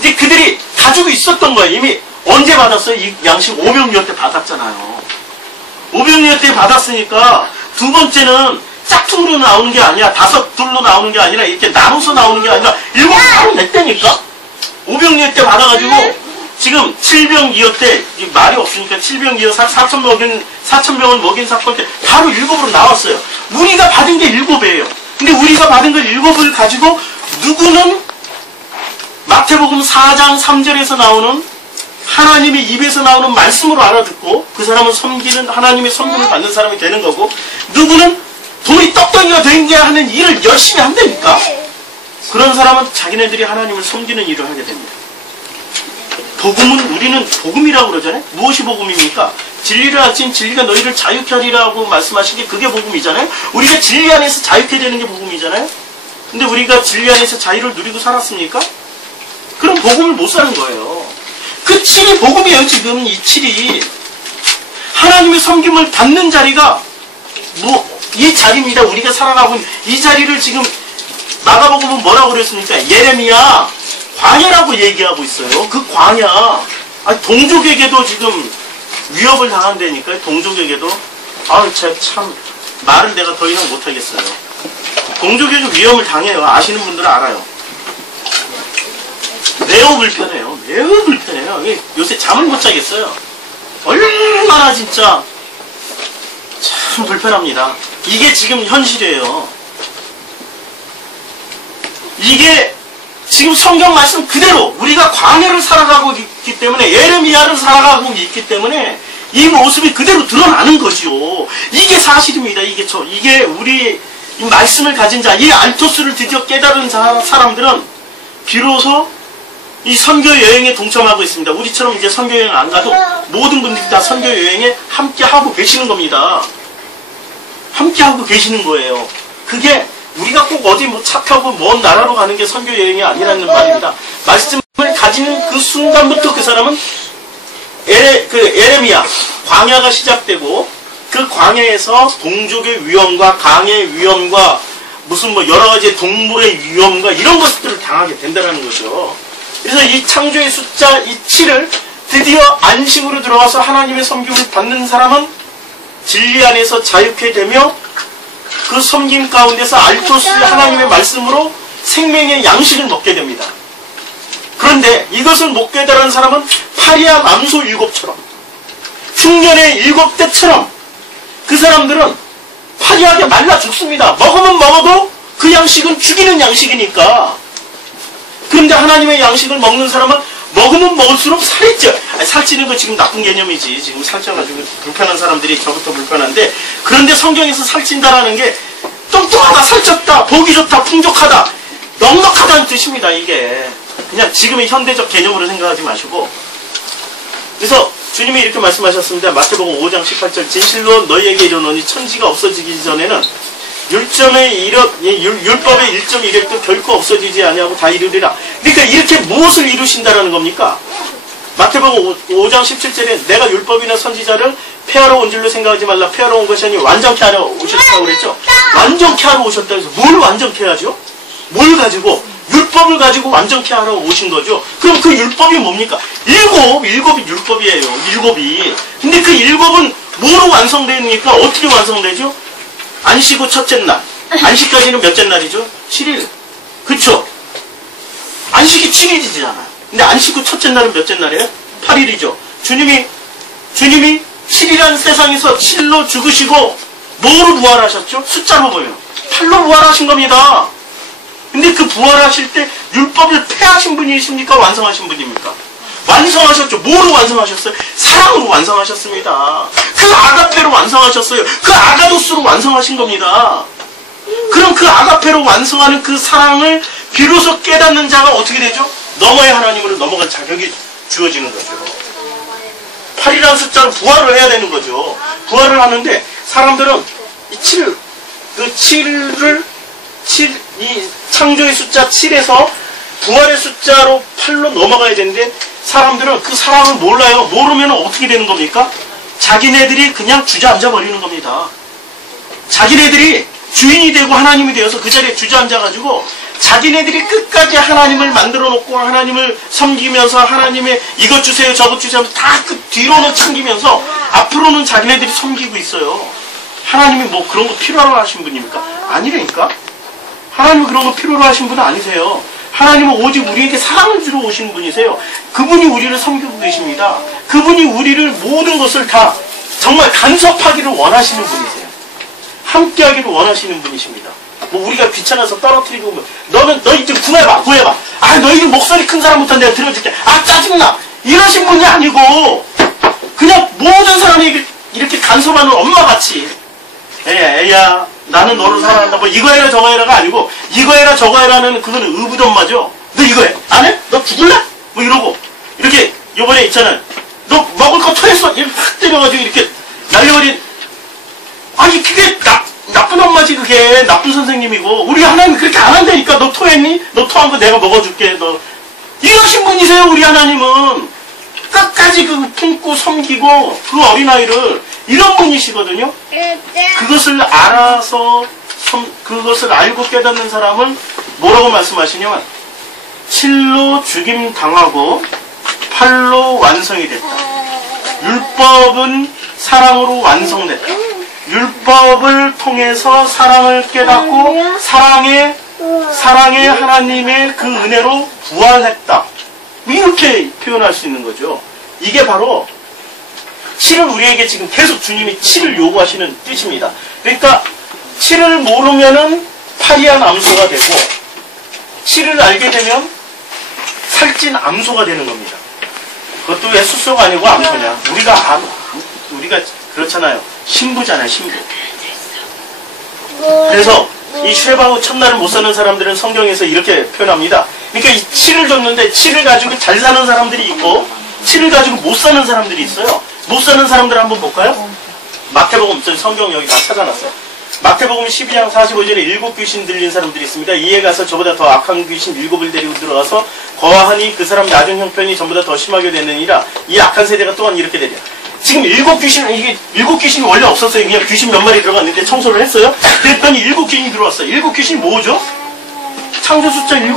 이제 그들이 가지고 있었던 거예요. 이미 언제 받았어요? 이 양식 500년 때 받았잖아요. 500년 때 받았으니까 두 번째는 짝퉁으로 나오는 게 아니야. 5둘로 나오는 게 아니라 이렇게 나눠서 나오는 게 아니라 7 바로 냈다니까? 500년 때 받아가지고 지금 7병2호 때 말이 없으니까 7병2호 4,000병을 먹인 사건 때 바로 7으로 나왔어요. 우리가 받은 게 7이에요. 근데 우리가 받은 걸 7을 가지고 누구는 마태복음 4장 3절에서 나오는 하나님의 입에서 나오는 말씀으로 알아듣고 그 사람은 섬기는 하나님의 섬김을 받는 사람이 되는 거고, 누구는 돈이 떡덩이가 되게 하는 일을 열심히 한다니까. 그런 사람은 자기네들이 하나님을 섬기는 일을 하게 됩니다. 복음은, 우리는 복음이라고 그러잖아요. 무엇이 복음입니까? 진리를 알진 진리가 너희를 자유케 하리라고 말씀하신 게 그게 복음이잖아요. 우리가 진리 안에서 자유케 되는 게 복음이잖아요. 근데 우리가 진리 안에서 자유를 누리고 살았습니까? 그럼 복음을 못 사는 거예요. 그 7이 복음이에요. 지금 이 7이 하나님의 섬김을 받는 자리가 이 자리입니다. 우리가 살아가고 있는 이 자리를 지금 마가복음은 뭐라고 그랬습니까? 예레미야 광야라고 얘기하고 있어요. 그 광야, 동족에게도 지금 위협을 당한다니까요. 동족에게도. 참 말을 내가 더 이상 못하겠어요. 동족에게 위협을 당해요. 아시는 분들은 알아요. 매우 불편해요. 매우 불편해요. 요새 잠을 못 자겠어요. 얼마나 진짜 참 불편합니다. 이게 지금 현실이에요. 이게 지금 성경 말씀 그대로 우리가 광야를 살아가고 있기 때문에, 예레미야를 살아가고 있기 때문에 이 모습이 그대로 드러나는 거죠. 이게 사실입니다. 이게 우리 이 말씀을 가진 자, 이 알토스를 드디어 깨달은 사람들은 비로소 이 선교 여행에 동참하고 있습니다. 우리처럼 이제 선교 여행 안 가도 모든 분들이 다 선교 여행에 함께 하고 계시는 겁니다. 함께 하고 계시는 거예요. 그게 우리가 꼭 어디 차 타고 먼 나라로 가는 게 선교 여행이 아니라는 말입니다. 말씀을 가지는 그 순간부터 그 사람은 에레미야, 광야가 시작되고 그 광야에서 동족의 위험과 강의 위험과 무슨 여러 가지 동물의 위험과 이런 것들을 당하게 된다는 거죠. 그래서 이 창조의 숫자 이 7을 드디어 안식으로 들어가서 하나님의 섬김을 받는 사람은 진리 안에서 자유케 되며 그 섬김 가운데서 알토스 하나님의 말씀으로 생명의 양식을 먹게 됩니다. 그런데 이것을 못 깨달은 사람은 파리아 암소 7처럼, 흉년의 7대처럼 그 사람들은 화려하게 말라 죽습니다. 먹으면 먹어도 그 양식은 죽이는 양식이니까. 그런데 하나님의 양식을 먹는 사람은 먹으면 먹을수록 살이 쪄. 살찌는 거 지금 나쁜 개념이지. 지금 살쪄가지고 불편한 사람들이 저부터 불편한데, 그런데 성경에서 살찐다라는 게 뚱뚱하다, 살쪘다, 보기 좋다, 풍족하다, 넉넉하다는 뜻입니다. 이게 그냥 지금의 현대적 개념으로 생각하지 마시고. 그래서 주님이 이렇게 말씀하셨습니다. 마태복음 5장 18절 진실로 너희에게 이르노니 천지가 없어지기 전에는 율법의 1.1획도 결코 없어지지 아니하고 다 이루리라. 그러니까 이렇게 무엇을 이루신다라는 겁니까? 마태복음 5장 17절에 내가 율법이나 선지자를 폐하러 온 줄로 생각하지 말라. 폐하러 온 것이 아니라 완전케 하러 오셨다고 그랬죠. 완전케 하러 오셨다고 해서 뭘 완전케 하죠? 뭘 가지고? 율법을 가지고 완전케 하러 오신 거죠. 그럼 그 율법이 뭡니까? 일곱이 율법이에요. 일곱이. 근데 그 일곱은 뭐로 완성됩니까? 어떻게 완성되죠? 안식 후 첫째 날. 안식까지는 몇째 날이죠? 7일. 그쵸? 안식이 7일이잖아요. 근데 안식 후 첫째 날은 몇째 날이에요? 8일이죠. 주님이 7이라는 세상에서 7로 죽으시고 뭐로 부활하셨죠? 숫자로 보면 8로 부활하신 겁니다. 근데 그 부활하실 때 율법을 폐하신 분이십니까? 완성하신 분입니까? 완성하셨죠. 뭐로 완성하셨어요? 사랑으로 완성하셨습니다. 그 아가페로 완성하셨어요. 그 아가도스로 완성하신 겁니다. 그럼 그 아가페로 완성하는 그 사랑을 비로소 깨닫는 자가 어떻게 되죠? 너머의 하나님으로 넘어갈 자격이 주어지는 거죠. 8이라는 숫자로 부활을 해야 되는 거죠. 부활을 하는데 사람들은 이 7, 그 이 창조의 숫자 7에서 부활의 숫자로 8로 넘어가야 되는데 사람들은 그 사랑을 몰라요. 모르면 어떻게 되는 겁니까? 자기네들이 그냥 주저앉아 버리는 겁니다. 자기네들이 주인이 되고 하나님이 되어서 그 자리에 주저앉아가지고 자기네들이 끝까지 하나님을 만들어 놓고 하나님을 섬기면서 하나님의 이것 주세요 저것 주세요 하면서 다 그 뒤로는 챙기면서 앞으로는 자기네들이 섬기고 있어요. 하나님이 뭐 그런 거 필요로 하신 분입니까? 아니라니까. 하나님이 그런 거 필요로 하신 분은 아니세요. 하나님은 오직 우리에게 사랑을 주러 오신 분이세요. 그분이 우리를 섬기고 계십니다. 그분이 우리를 모든 것을 다 정말 간섭하기를 원하시는 분이세요. 함께하기를 원하시는 분이십니다. 뭐 우리가 귀찮아서 떨어뜨리고 너 이제 구해봐. 아 너희들 목소리 큰 사람부터 내가 들어줄게. 아 짜증나. 이러신 분이 아니고 그냥 모든 사람이 이렇게 간섭하는 엄마같이 애야 나는 너를 사랑한다. 뭐 이거 해라 저거 해라가 아니고 이거 해라 저거 해라는 그거는 의붓엄마죠. 너 이거 해. 안 해? 너 죽을래? 뭐 이러고 이렇게 요번에 있잖아요. 너 먹을 거 토했어. 이렇게 확 때려가지고 이렇게 날려버린. 아니 그게 나쁜 엄마지. 그게 나쁜 선생님이고 우리 하나님 그렇게 안 한다니까. 너 토했니? 너 토한 거 내가 먹어줄게. 너 이러신 분이세요. 우리 하나님은 끝까지 그 품고 섬기고 그 어린아이를 이런 분이시거든요. 그것을 알아서 그것을 알고 깨닫는 사람은 뭐라고 말씀하시냐면 7로 죽임 당하고 8로 완성이 됐다. 율법은 사랑으로 완성됐다. 율법을 통해서 사랑을 깨닫고 사랑의 하나님의 그 은혜로 부활했다. 이렇게 표현할 수 있는 거죠. 이게 바로 7을 우리에게 지금 계속 주님이 7을 요구하시는 뜻입니다. 그러니까 7을 모르면은 파리한 암소가 되고 7을 알게 되면 살찐 암소가 되는 겁니다. 그것도 왜 숫소가 아니고 암소냐. 우리가 그렇잖아요. 신부잖아요. 신부. 그래서 이 쉐바후 첫날을 못 사는 사람들은 성경에서 이렇게 표현합니다. 그러니까 이 7을 줬는데 7을 가지고 잘 사는 사람들이 있고 7을 가지고 못 사는 사람들이 있어요. 못 사는 사람들 한번 볼까요? 마태복음, 전 성경 여기 다 찾아놨어요. 마태복음 12장 45절에 7 귀신 들린 사람들이 있습니다. 이에 가서 저보다 더 악한 귀신 7을 데리고 들어가서 거하니 그 사람 나중 형편이 전보다 더 심하게 되느니라. 이 악한 세대가 또한 이렇게 되리라. 지금 7 귀신이 원래 없었어요. 그냥 귀신 몇 마리 들어갔는데 청소를 했어요. 그랬더니 7 귀신이 들어왔어요. 7 귀신이 뭐죠? 창조 숫자 7.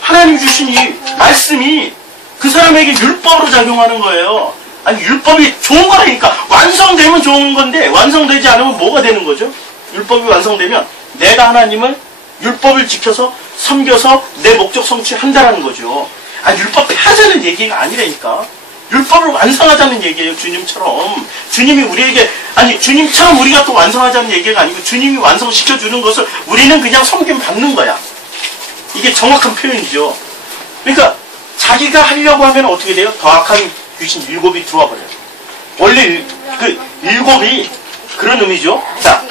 하나님 주신 이 말씀이 그 사람에게 율법으로 작용하는 거예요. 아니 율법이 좋은 거라니까. 완성되면 좋은 건데 완성되지 않으면 뭐가 되는 거죠? 율법이 완성되면 내가 하나님을 율법을 지켜서 섬겨서 내 목적 성취한다라는 거죠. 아니 율법 폐하자는 얘기가 아니라니까. 율법을 완성하자는 얘기예요. 주님처럼. 주님이 우리에게 주님처럼 우리가 또 완성하자는 얘기가 아니고 주님이 완성시켜주는 것을 우리는 그냥 섬김 받는 거야. 이게 정확한 표현이죠. 그러니까 자기가 하려고 하면 어떻게 돼요? 더 악한 귀신 7이 들어와 버려요. 원래 그 7이 그런 의미죠. 자,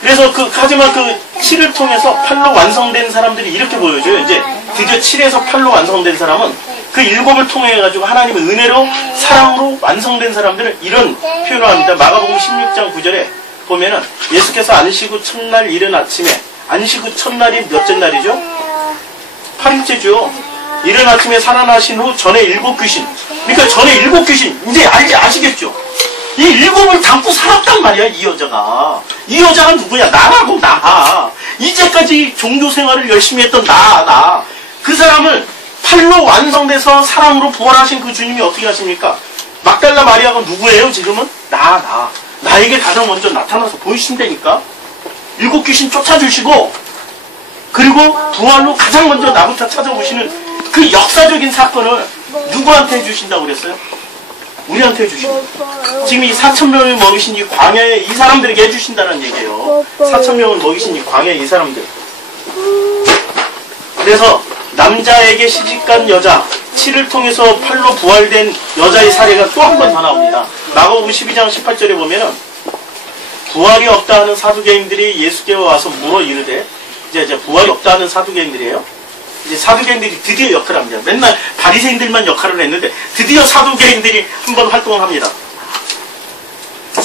그래서 하지만 그 7을 통해서 8로 완성된 사람들이 이렇게 보여줘요. 이제 드디어 7에서 8로 완성된 사람은 그 7을 통해 가지고 하나님의 은혜로 사랑으로 완성된 사람들은 이런 표현을 합니다. 마가복음 16장 9절에 보면은 예수께서 안식 후 첫날 이른 아침에, 안식 후 첫날이 몇째 날이죠? 8일째죠. 이른 아침에 살아나신 후 전에 7 귀신. 그러니까 전에 7 귀신. 이제 아시겠죠? 이 7을 담고 살았단 말이야, 이 여자가. 이 여자가 누구야? 나라고, 나. 이제까지 종교 생활을 열심히 했던 나. 그 사람을 8로 완성돼서 사랑으로 부활하신 그 주님이 어떻게 하십니까? 막달라 마리아가 누구예요, 지금은? 나에게 가장 먼저 나타나서 보이신다니까? 7 귀신 쫓아주시고, 그리고 부활로 가장 먼저 나부터 찾아오시는 그 역사적인 사건을 누구한테 해주신다고 그랬어요? 우리한테 해주신다. 지금 이 4,000명을 먹이신 이 광야에 이 사람들에게 해주신다는 얘기예요. 4,000명을 먹이신 이 광야에 이 사람들. 그래서 남자에게 시집간 여자 7을 통해서 8로 부활된 여자의 사례가 또 한 번 더 나옵니다. 마가복음 12장 18절에 보면은 부활이 없다 하는 사두개인들이 예수께 와서 물어 이르되, 이제 부활이 없다 하는 사두개인들이에요. 이제 사두개인들이 드디어 역할을 합니다. 맨날 바리새인들만 역할을 했는데 드디어 사두개인들이 한번 활동을 합니다.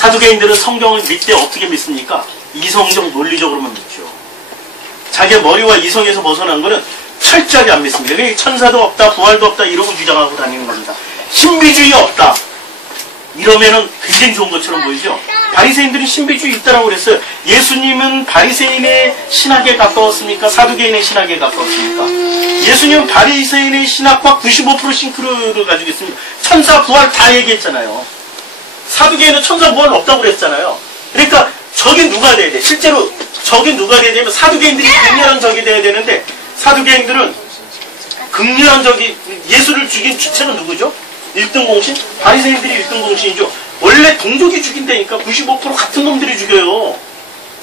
사두개인들은 성경을 믿되 어떻게 믿습니까? 이성적 논리적으로만 믿죠. 자기의 머리와 이성에서 벗어난 거는 철저하게 안 믿습니다. 그러니까 천사도 없다, 부활도 없다 이러고 주장하고 다니는 겁니다. 신비주의 없다. 이러면은 굉장히 좋은 것처럼 보이죠. 바리새인들이 신비주의 있다라고 그랬어요. 예수님은 바리새인의 신학에 가까웠습니까? 사두개인의 신학에 가까웠습니까? 예수님은 바리새인의 신학과 95% 싱크로를 가지고 있습니다. 천사 부활 다 얘기했잖아요. 사두개인은 천사 부활 없다고 그랬잖아요. 그러니까 적이 누가 돼야 돼? 실제로 적이 누가 돼야 되면 사두개인들이 극렬한 적이 돼야 되는데, 사두개인들은 극렬한 적이, 예수를 죽인 주체는 누구죠? 1등 공신? 바리새인들이 1등 공신이죠. 원래 동족이 죽인다니까 95% 같은 놈들이 죽여요.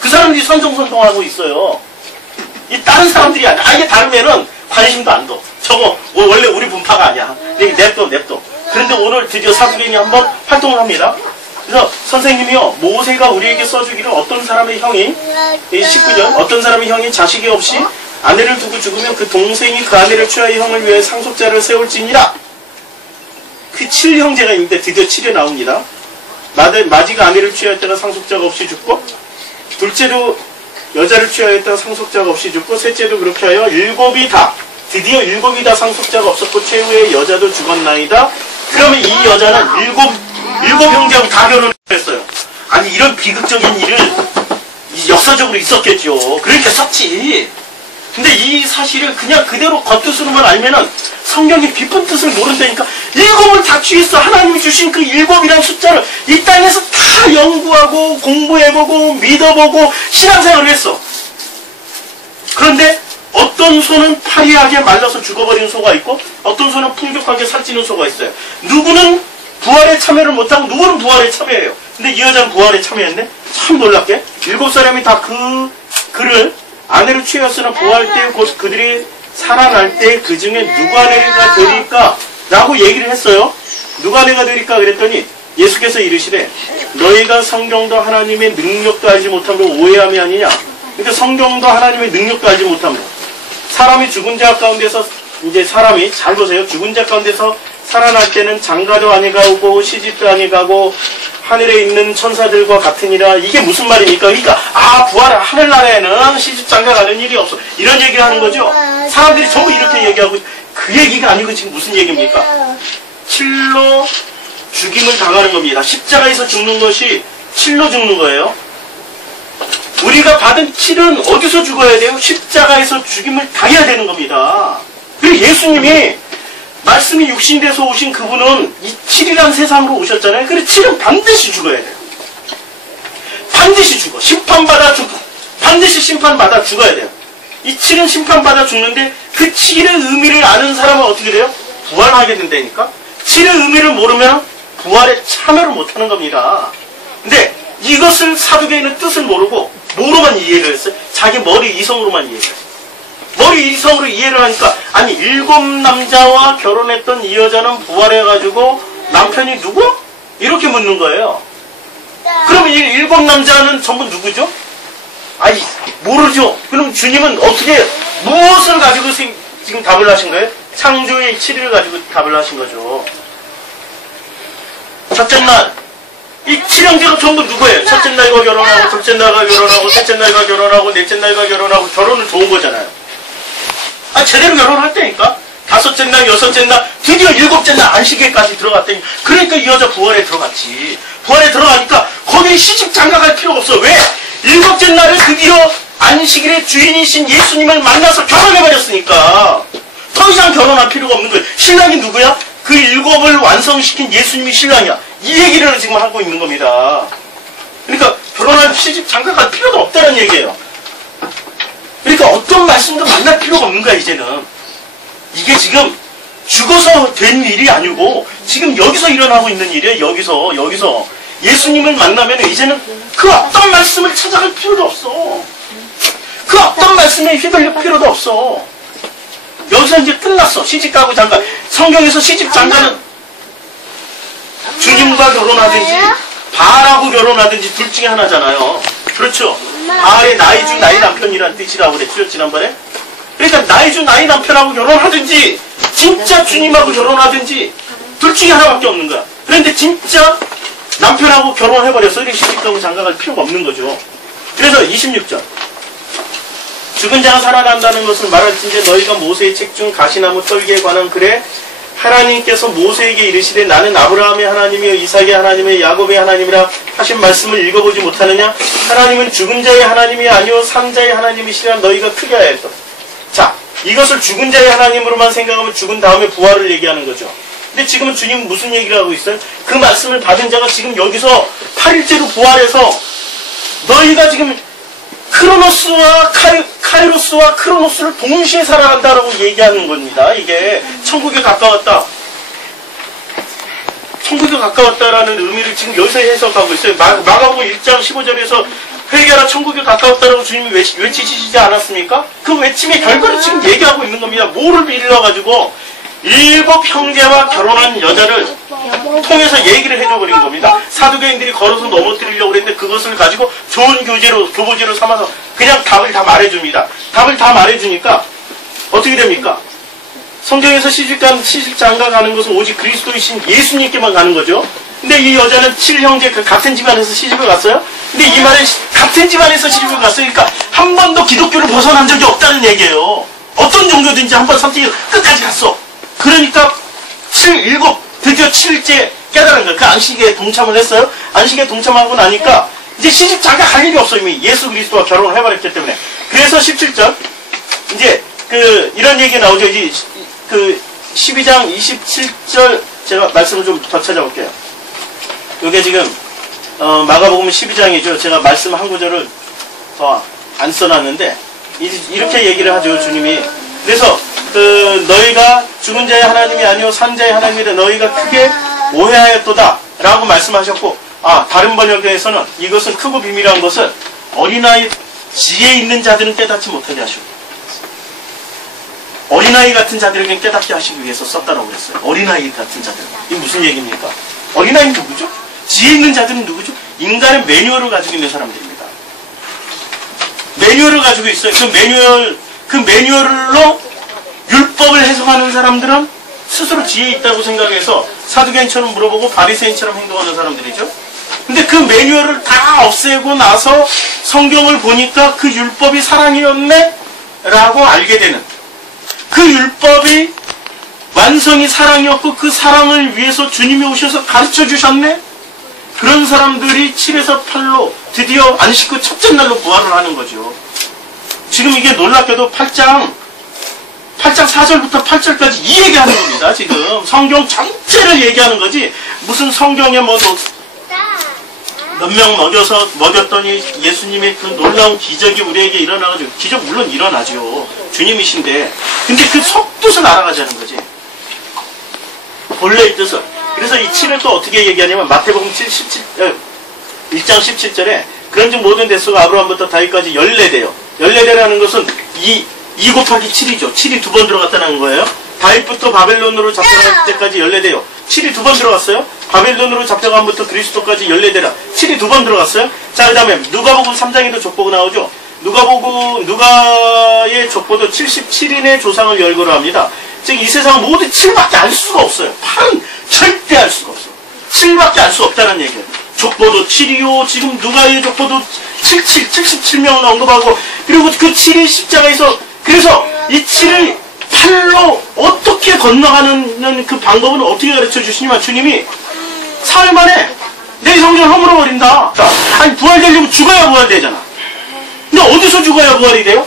그 사람들이 선정선동하고 있어요. 이 다른 사람들이 아니야. 아예 다르면은 관심도 안 둬. 저거 원래 우리 분파가 아니야. 냅둬. 그런데 오늘 드디어 사두개인이 한번 활동을 합니다. 그래서 선생님이요, 모세가 우리에게 써주기를 어떤 사람의 형이, 19절, 어떤 사람의 형이 자식이 없이 아내를 두고 죽으면 그 동생이 그 아내를 취하여 형을 위해 상속자를 세울지니라. 그 7형제가 있는데 드디어 7에 나옵니다. 마지가 아내를 취하였다가 상속자가 없이 죽고, 둘째로 여자를 취하였다가 상속자가 없이 죽고, 셋째도 그렇게 하여 7이 다, 드디어 7이 다 상속자가 없었고 최후의 여자도 죽었나이다. 그러면 이 여자는 일곱 형제하고 다 결혼했어요. 아니 이런 비극적인 일을 역사적으로 있었겠죠. 그러니까 썼지. 근데 이 사실을 그냥 그대로 겉뜻으로만 알면은 성경의 깊은 뜻을 모른다니까. 7을 다 취했어. 하나님이 주신 그 7이라는 숫자를 이 땅에서 다 연구하고 공부해보고 믿어보고 신앙생활을 했어. 그런데 어떤 소는 파리하게 말라서 죽어버리는 소가 있고, 어떤 소는 풍족하게 살찌는 소가 있어요. 누구는 부활에 참여를 못하고 누구는 부활에 참여해요. 근데 이 여자는 부활에 참여했네? 참 놀랍게 7사람이 다 그를 아내로 취하였으나 부활 때 곧 그들이 살아날 때 그 중에 누가 아내가 되리까? 라고 얘기를 했어요. 누가 아내가 되리까? 그랬더니 예수께서 이르시되 너희가 성경도 하나님의 능력도 알지 못함으로 오해함이 아니냐. 그러니까 성경도 하나님의 능력도 알지 못함으로, 사람이 죽은 자 가운데서, 이제 사람이 잘 보세요. 죽은 자 가운데서 살아날 때는 장가도 아니 가고 시집도 아니 가고 하늘에 있는 천사들과 같으니라. 이게 무슨 말입니까? 그러니까 부활 하늘나라에는 시집 장가 가는 일이 없어, 이런 얘기를 하는 거죠. 사람들이 전부 이렇게 얘기하고, 그 얘기가 아니고 지금 무슨 얘기입니까? 칠로 죽임을 당하는 겁니다. 십자가에서 죽는 것이 칠로 죽는 거예요. 우리가 받은 칠은 어디서 죽어야 돼요? 십자가에서 죽임을 당해야 되는 겁니다. 그리고 예수님이 말씀이 육신이 돼서 오신 그분은 이 7이라는 세상으로 오셨잖아요. 그래서 7은 반드시 죽어야 돼요. 반드시 죽어. 심판받아 죽고, 반드시 심판받아 죽어야 돼요. 이 7은 심판받아 죽는데, 그 7의 의미를 아는 사람은 어떻게 돼요? 부활하게 된다니까. 7의 의미를 모르면 부활에 참여를 못하는 겁니다. 근데 이것을 사두개인은 뜻을 모르고 뭐로만 이해를 했어요? 자기 머리 이성으로만 이해를 했어요. 머리 이성으로 이해를 하니까, 아니 7 남자와 결혼했던 이 여자는 부활해가지고 남편이 누구? 이렇게 묻는 거예요. 그러면 이 7 남자는 전부 누구죠? 아니 모르죠. 그럼 주님은 어떻게, 무엇을 가지고 지금 답을 하신 거예요? 창조의 7일을 가지고 답을 하신 거죠. 첫째 날, 이 7형제가 전부 누구예요? 첫째 날과 결혼하고, 둘째 날과 결혼하고, 셋째 날과 결혼하고, 넷째 날과 결혼하고, 결혼을 좋은 거잖아요. 제대로 결혼할 때니까. 5째 날, 6째 날, 드디어 7째 날 안식일까지 들어갔더니, 그러니까 이 여자 부활에 들어갔지. 부활에 들어가니까 거기에 시집 장가갈 필요가 없어. 왜? 7째 날에 드디어 안식일의 주인이신 예수님을 만나서 결혼해버렸으니까 더 이상 결혼할 필요가 없는 거예요. 신랑이 누구야? 그 7을 완성시킨 예수님이 신랑이야. 이 얘기를 지금 하고 있는 겁니다. 그러니까 결혼한 시집 장가갈 필요도 없다는 얘기예요. 그러니까 어떤 말씀도 만날 필요가 없는 거야, 이제는. 이게 지금 죽어서 된 일이 아니고 지금 여기서 일어나고 있는 일이에요. 여기서 예수님을 만나면 이제는 그 어떤 말씀을 찾아갈 필요도 없어. 그 어떤 말씀에 휘둘릴 필요도 없어. 여기서 이제 끝났어. 시집가고 장가. 성경에서 시집 장가는 주님과 결혼하든지 바알하고 결혼하든지 둘 중에 하나잖아요. 그렇죠? 바알의 나이 준 나이 남편이라는 뜻이라고 그랬죠, 지난번에. 그러니까 나이 준 나이 남편하고 결혼하든지 진짜 주님하고 결혼하든지 둘 중에 하나밖에 없는 거야. 그런데 진짜 남편하고 결혼해버렸어. 시집가고 장가갈 필요가 없는 거죠. 그래서 26절. 죽은 자가 살아난다는 것을 말할진대 너희가 모세의 책 중 가시나무 떨기에 관한 글에 하나님께서 모세에게 이르시되 나는 아브라함의 하나님이요 이삭의 하나님이요 야곱의 하나님이라 하신 말씀을 읽어보지 못하느냐? 하나님은 죽은 자의 하나님이 아니요 산 자의 하나님이시라 너희가 크게 하였다. 자, 이것을 죽은 자의 하나님으로만 생각하면 죽은 다음에 부활을 얘기하는 거죠. 근데 지금은 주님은 무슨 얘기를 하고 있어요? 그 말씀을 받은 자가 지금 여기서 8일째로 부활해서 너희가 지금 크로노스와 카이로스와 크로노스를 동시에 살아간다라고 얘기하는 겁니다. 이게 천국에 가까웠다. 천국에 가까웠다라는 의미를 지금 여기서 해석하고 있어요. 마가복음 1장 15절에서 회개하라 천국에 가까웠다라고 주님이 외치시지 않았습니까? 그 외침의 결과를 지금 얘기하고 있는 겁니다. 뭐를 빌려가지고 7 형제와 결혼한 여자를 통해서 얘기를 해줘버린 겁니다. 사두개인들이 걸어서 넘어뜨리려고 그랬는데 그것을 가지고 좋은 교보제로 삼아서 그냥 답을 다 말해줍니다. 답을 다 말해주니까 어떻게 됩니까? 성경에서 시집장가 가는 것은 오직 그리스도이신 예수님께만 가는 거죠. 근데 이 여자는 7형제 같은 집안에서 시집을 갔어요. 근데 이 말은 같은 집안에서 시집을 갔어요. 그러니까 한 번도 기독교를 벗어난 적이 없다는 얘기예요. 어떤 종교든지 한 번 선택해 끝까지 갔어. 그러니까 7 드디어 7일째 깨달은 거예요. 그 안식에 동참을 했어요. 안식에 동참하고 나니까 이제 시집 장가 갈 일이 없어요. 이미 예수 그리스도와 결혼을 해버렸기 때문에. 그래서 17절 이제 이런 얘기 나오죠. 이제 12장 27절 제가 말씀을 좀 더 찾아볼게요. 이게 지금 마가복음 12장이죠. 제가 말씀 한 구절을 더 안 써놨는데 이렇게 얘기를 하죠. 주님이. 그래서 너희가 죽은 자의 하나님이 아니요 산 자의 하나님이라 너희가 크게 오해하였도다 라고 말씀하셨고, 다른 번역에서는 이것은 크고 비밀한 것은 어린아이 지혜 있는 자들은 깨닫지 못하게 하시고 어린아이 같은 자들에게 깨닫게 하시기 위해서 썼다라고 그랬어요. 어린아이 같은 자들. 이게 무슨 얘기입니까? 어린아이는 누구죠? 지혜 있는 자들은 누구죠? 인간의 매뉴얼을 가지고 있는 사람들입니다. 매뉴얼을 가지고 있어요. 그 매뉴얼로 율법을 해석하는 사람들은 스스로 지혜 있다고 생각해서 사두개인처럼 물어보고 바리새인처럼 행동하는 사람들이죠. 근데 그 매뉴얼을 다 없애고 나서 성경을 보니까 그 율법이 사랑이었네? 라고 알게 되는, 그 율법이 완성이 사랑이었고 그 사랑을 위해서 주님이 오셔서 가르쳐 주셨네? 그런 사람들이 7에서 8로 드디어 안식 후 첫째 날로 부활을 하는 거죠. 지금 이게 놀랍게도 8장 4절부터 8절까지 이 얘기하는 겁니다. 지금 성경 전체를 얘기하는 거지, 무슨 성경에 몇 명 먹였더니 예수님의 그 놀라운 기적이 우리에게 일어나가지고, 기적 물론 일어나죠. 주님이신데, 근데 그 속뜻을 알아가자는 거지. 본래의 뜻을. 그래서 이 7을 또 어떻게 얘기하냐면 마태복음 1장 17절에 그런즉 모든 대수가 아브라함부터 다윗까지 14대요. 14대라는 것은 2 곱하기 7이죠. 7이 2번 들어갔다는 거예요. 다윗부터 바벨론으로 잡혀갈 때까지 14대요. 7이 2번 들어갔어요. 바벨론으로 잡혀간부터 그리스도까지 14대라. 7이 2번 들어갔어요. 자, 그 다음에 누가복음 3장에도 족보가 나오죠. 누가의 족보도 77인의 조상을 열거로 합니다. 즉 이 세상은 모두 7밖에 알 수가 없어요. 8은 절대 알 수가 없어요. 7밖에 알 수 없다는 얘기예요. 족보도 7이요. 지금 누가의 족보도 77명을 언급하고, 그리고 그 7이 십자가에서, 그래서 이 7을 8로 어떻게 건너가는 그 방법은 어떻게 가르쳐 주시냐면, 주님이 사흘 만에 내 성전을 허물어 버린다. 아니, 부활되려면 죽어야 부활되잖아. 근데 어디서 죽어야 부활이 돼요?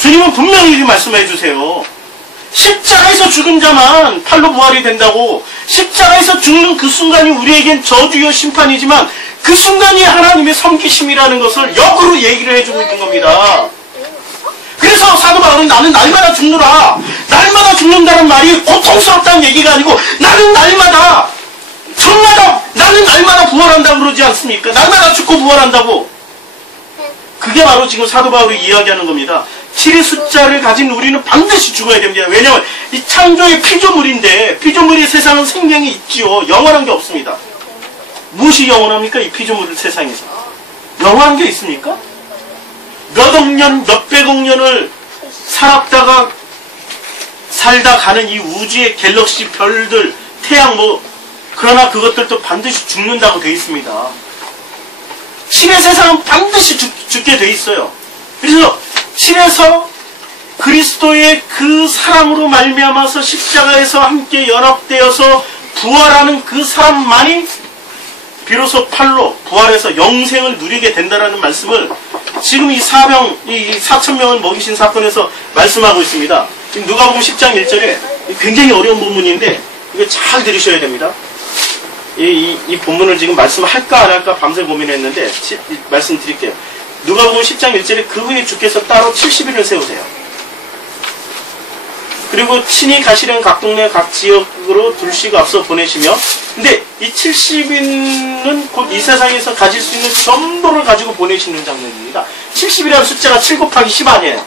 주님은 분명히 이렇게 말씀해 주세요. 십자가에서 죽은 자만 팔로 부활이 된다고. 십자가에서 죽는 그 순간이 우리에겐 저주요 심판이지만 그 순간이 하나님의 섬기심이라는 것을 역으로 얘기를 해주고 있는 겁니다. 그래서 사도 바울은 나는 날마다 죽노라, 날마다 죽는다는 말이 고통스럽다는 얘기가 아니고 나는 날마다 나는 날마다 부활한다고 그러지 않습니까? 날마다 죽고 부활한다고. 그게 바로 지금 사도 바울이 이야기하는 겁니다. 7의 숫자를 가진 우리는 반드시 죽어야 됩니다. 왜냐하면 이 창조의 피조물인데, 피조물이 세상은 생명이 있지요. 영원한 게 없습니다. 무엇이 영원합니까? 이 피조물 세상에서 영원한 게 있습니까? 몇억 년, 몇백억 년을 살다 가는 이 우주의 갤럭시, 별들, 태양, 그러나 그것들도 반드시 죽는다고 되어 있습니다. 신의 세상은 반드시 죽게 되어 있어요. 그래서 신에서 그리스도의 그 사랑으로 말미암아서 십자가에서 함께 연합되어서 부활하는 그 사람만이 비로소 팔로 부활해서 영생을 누리게 된다라는 말씀을 지금 이 4,000명을 먹이신 사건에서 말씀하고 있습니다. 지금 누가복음 10장 1절에 굉장히 어려운 본문인데 이거 잘 들으셔야 됩니다. 이 본문을 지금 말씀할까 안 할까 밤새 고민했는데 말씀드릴게요. 누가복음 10장 1절에 그 후에 주께서 따로 70인을 세우세요. 그리고 친히 가시는 각 동네 각 지역으로 둘씩 앞서 보내시며, 근데 이 70인은 곧 이 세상에서 가질 수 있는 전부를 가지고 보내시는 장면입니다. 70이라는 숫자가 7 곱하기 10 아니에요.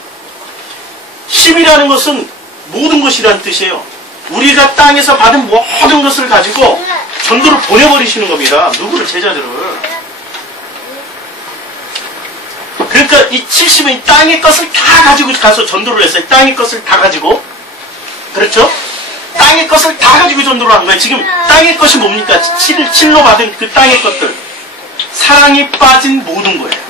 10이라는 것은 모든 것이라는 뜻이에요. 우리가 땅에서 받은 모든 것을 가지고 전도를 보내버리시는 겁니다. 누구를? 제자들을. 그러니까 이 70은 땅의 것을 다 가지고 가서 전도를 했어요. 땅의 것을 다 가지고. 그렇죠? 땅의 것을 다 가지고 전도를 한 거예요. 지금 땅의 것이 뭡니까? 7로 받은 그 땅의 것들. 사랑이 빠진 모든 거예요.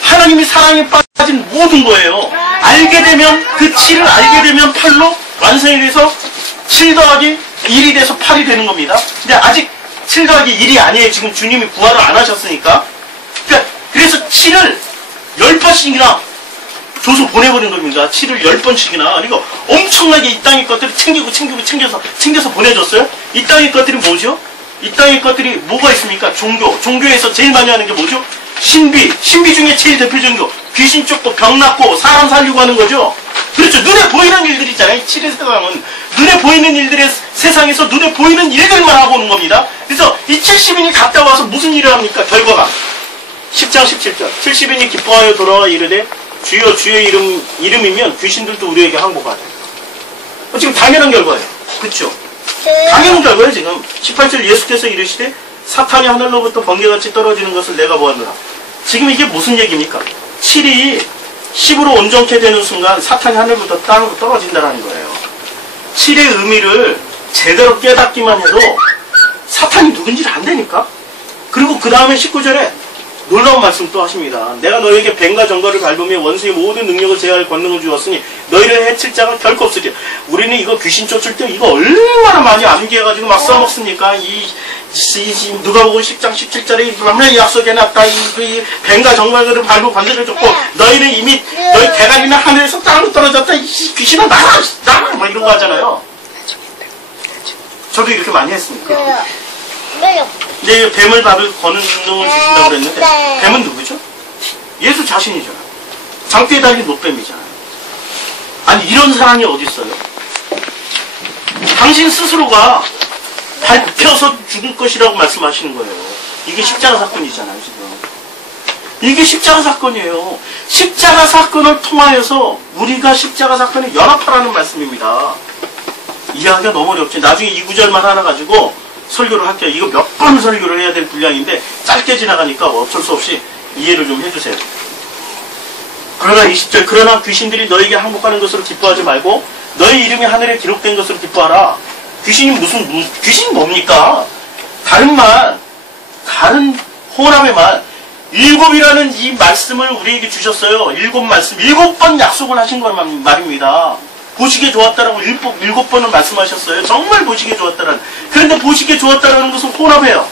하나님이 사랑에 빠진 모든 거예요. 알게 되면 그 7을 알게 되면 8로 완성이 돼서 7 더하기 1이 돼서 8이 되는 겁니다. 근데 아직 7 더하기 1이 아니에요. 지금 주님이 부활을 안 하셨으니까. 그러니까 그래서 7을 10번씩이나 줘서 보내버린 겁니다. 7을 10번씩이나. 그리고 엄청나게 이 땅의 것들을 챙겨서 보내줬어요. 이 땅의 것들이 뭐죠? 이 땅의 것들이 뭐가 있습니까? 종교에서 제일 많이 하는 게 뭐죠? 신비 중에 제일 대표적인 거. 귀신 쫓고 병 낫고 사람 살리고 하는 거죠. 그렇죠. 눈에 보이는 일들 있잖아요. 이 7의 세상은 눈에 보이는 일들의 세상에서 눈에 보이는 일들만 하고 오는 겁니다. 그래서 이 70인이 갔다 와서 무슨 일을 합니까? 결과가 10장 17절 70인이 기뻐하여 돌아와 이르되 주여 주의 이름이면 귀신들도 우리에게 항복하되. 지금 당연한 결과예요. 그렇죠. 당연한 결과예요. 지금 18절 예수께서 이르시되 사탄이 하늘로부터 번개같이 떨어지는 것을 내가 보았노라. 지금 이게 무슨 얘기입니까? 7이 10으로 온전케 되는 순간 사탄이 하늘부터 땅으로 떨어진다는 거예요. 7의 의미를 제대로 깨닫기만 해도 사탄이 누군지를 안 되니까. 그리고 그 다음에 19절에 놀라운 말씀 또 하십니다. 내가 너에게 뱀과 정갈을 밟으며 원수의 모든 능력을 제어할 권능을 주었으니 너희를 해칠 자가 결코 없으리라. 우리는 이거 귀신 쫓을 때 이거 얼마나 많이 암기해가지고 막 써먹습니까? 누가복음 10장 17절에 분명히 약속해놨다. 이 뱀과 정갈을 밟고 관대를 줬고 너희는 이미 너희 대가리는 하늘에서 땅으로 떨어졌다. 이 귀신아 나가 막 이런 거 하잖아요. 저도 이렇게 많이 했습니다. 근데 뱀을 밟을 권능을 주신다고 그랬는데 뱀은 누구죠? 예수 자신이잖아요. 장대에 달린 노뱀이잖아요. 아니 이런 사람이 어디 있어요? 당신 스스로가 밟혀서 죽을 것이라고 말씀하시는 거예요. 이게 십자가 사건이잖아요. 지금 이게 십자가 사건이에요. 십자가 사건을 통하여서 우리가 십자가 사건에 연합하라는 말씀입니다. 이해하기가 너무 어렵지. 나중에 이 구절만 하나 가지고 설교를 할게요. 이거 몇 번 설교를 해야 될 분량인데 짧게 지나가니까 어쩔 수 없이 이해를 좀 해주세요. 그러나 20절 그러나 귀신들이 너에게 항복하는 것으로 기뻐하지 말고 너희 이름이 하늘에 기록된 것으로 기뻐하라. 귀신이 귀신이 뭡니까? 다른 호람의 말 7이라는 이 말씀을 우리에게 주셨어요. 7말씀 7번 약속을 하신 건 말입니다. 보시기에 좋았다라고 7번을 말씀하셨어요. 정말 보시기에 좋았다라는. 그런데 보시기에 좋았다라는 것은 혼합해요.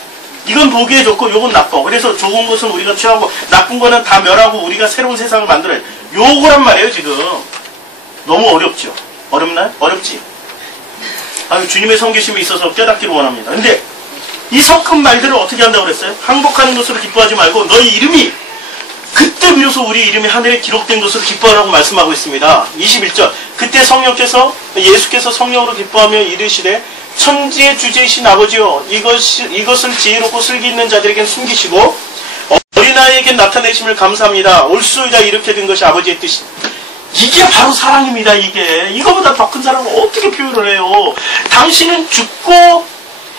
이건 보기에 좋고 요건 나빠. 그래서 좋은 것은 우리가 취하고 나쁜 거는 다 멸하고 우리가 새로운 세상을 만들어야 돼. 요거란 말이에요. 지금 너무 어렵죠. 어렵나요? 어렵지. 주님의 성계심이 있어서 깨닫기를 원합니다. 근데 이 섞은 말들을 어떻게 한다고 그랬어요? 항복하는 것으로 기뻐하지 말고 너희 이름이 그때 비로소 우리 이름이 하늘에 기록된 것으로 기뻐하라고 말씀하고 있습니다. 21절 그때 예수께서 성령으로 기뻐하며 이르시되 천지의 주제이신 아버지여 이것을 지혜롭고 슬기 있는 자들에겐 숨기시고 어린아이에게 나타내심을 감사합니다. 올수이다 이렇게 된 것이 아버지의 뜻이. 이게 바로 사랑입니다. 이거보다 더 큰 사랑을 어떻게 표현을 해요? 당신은 죽고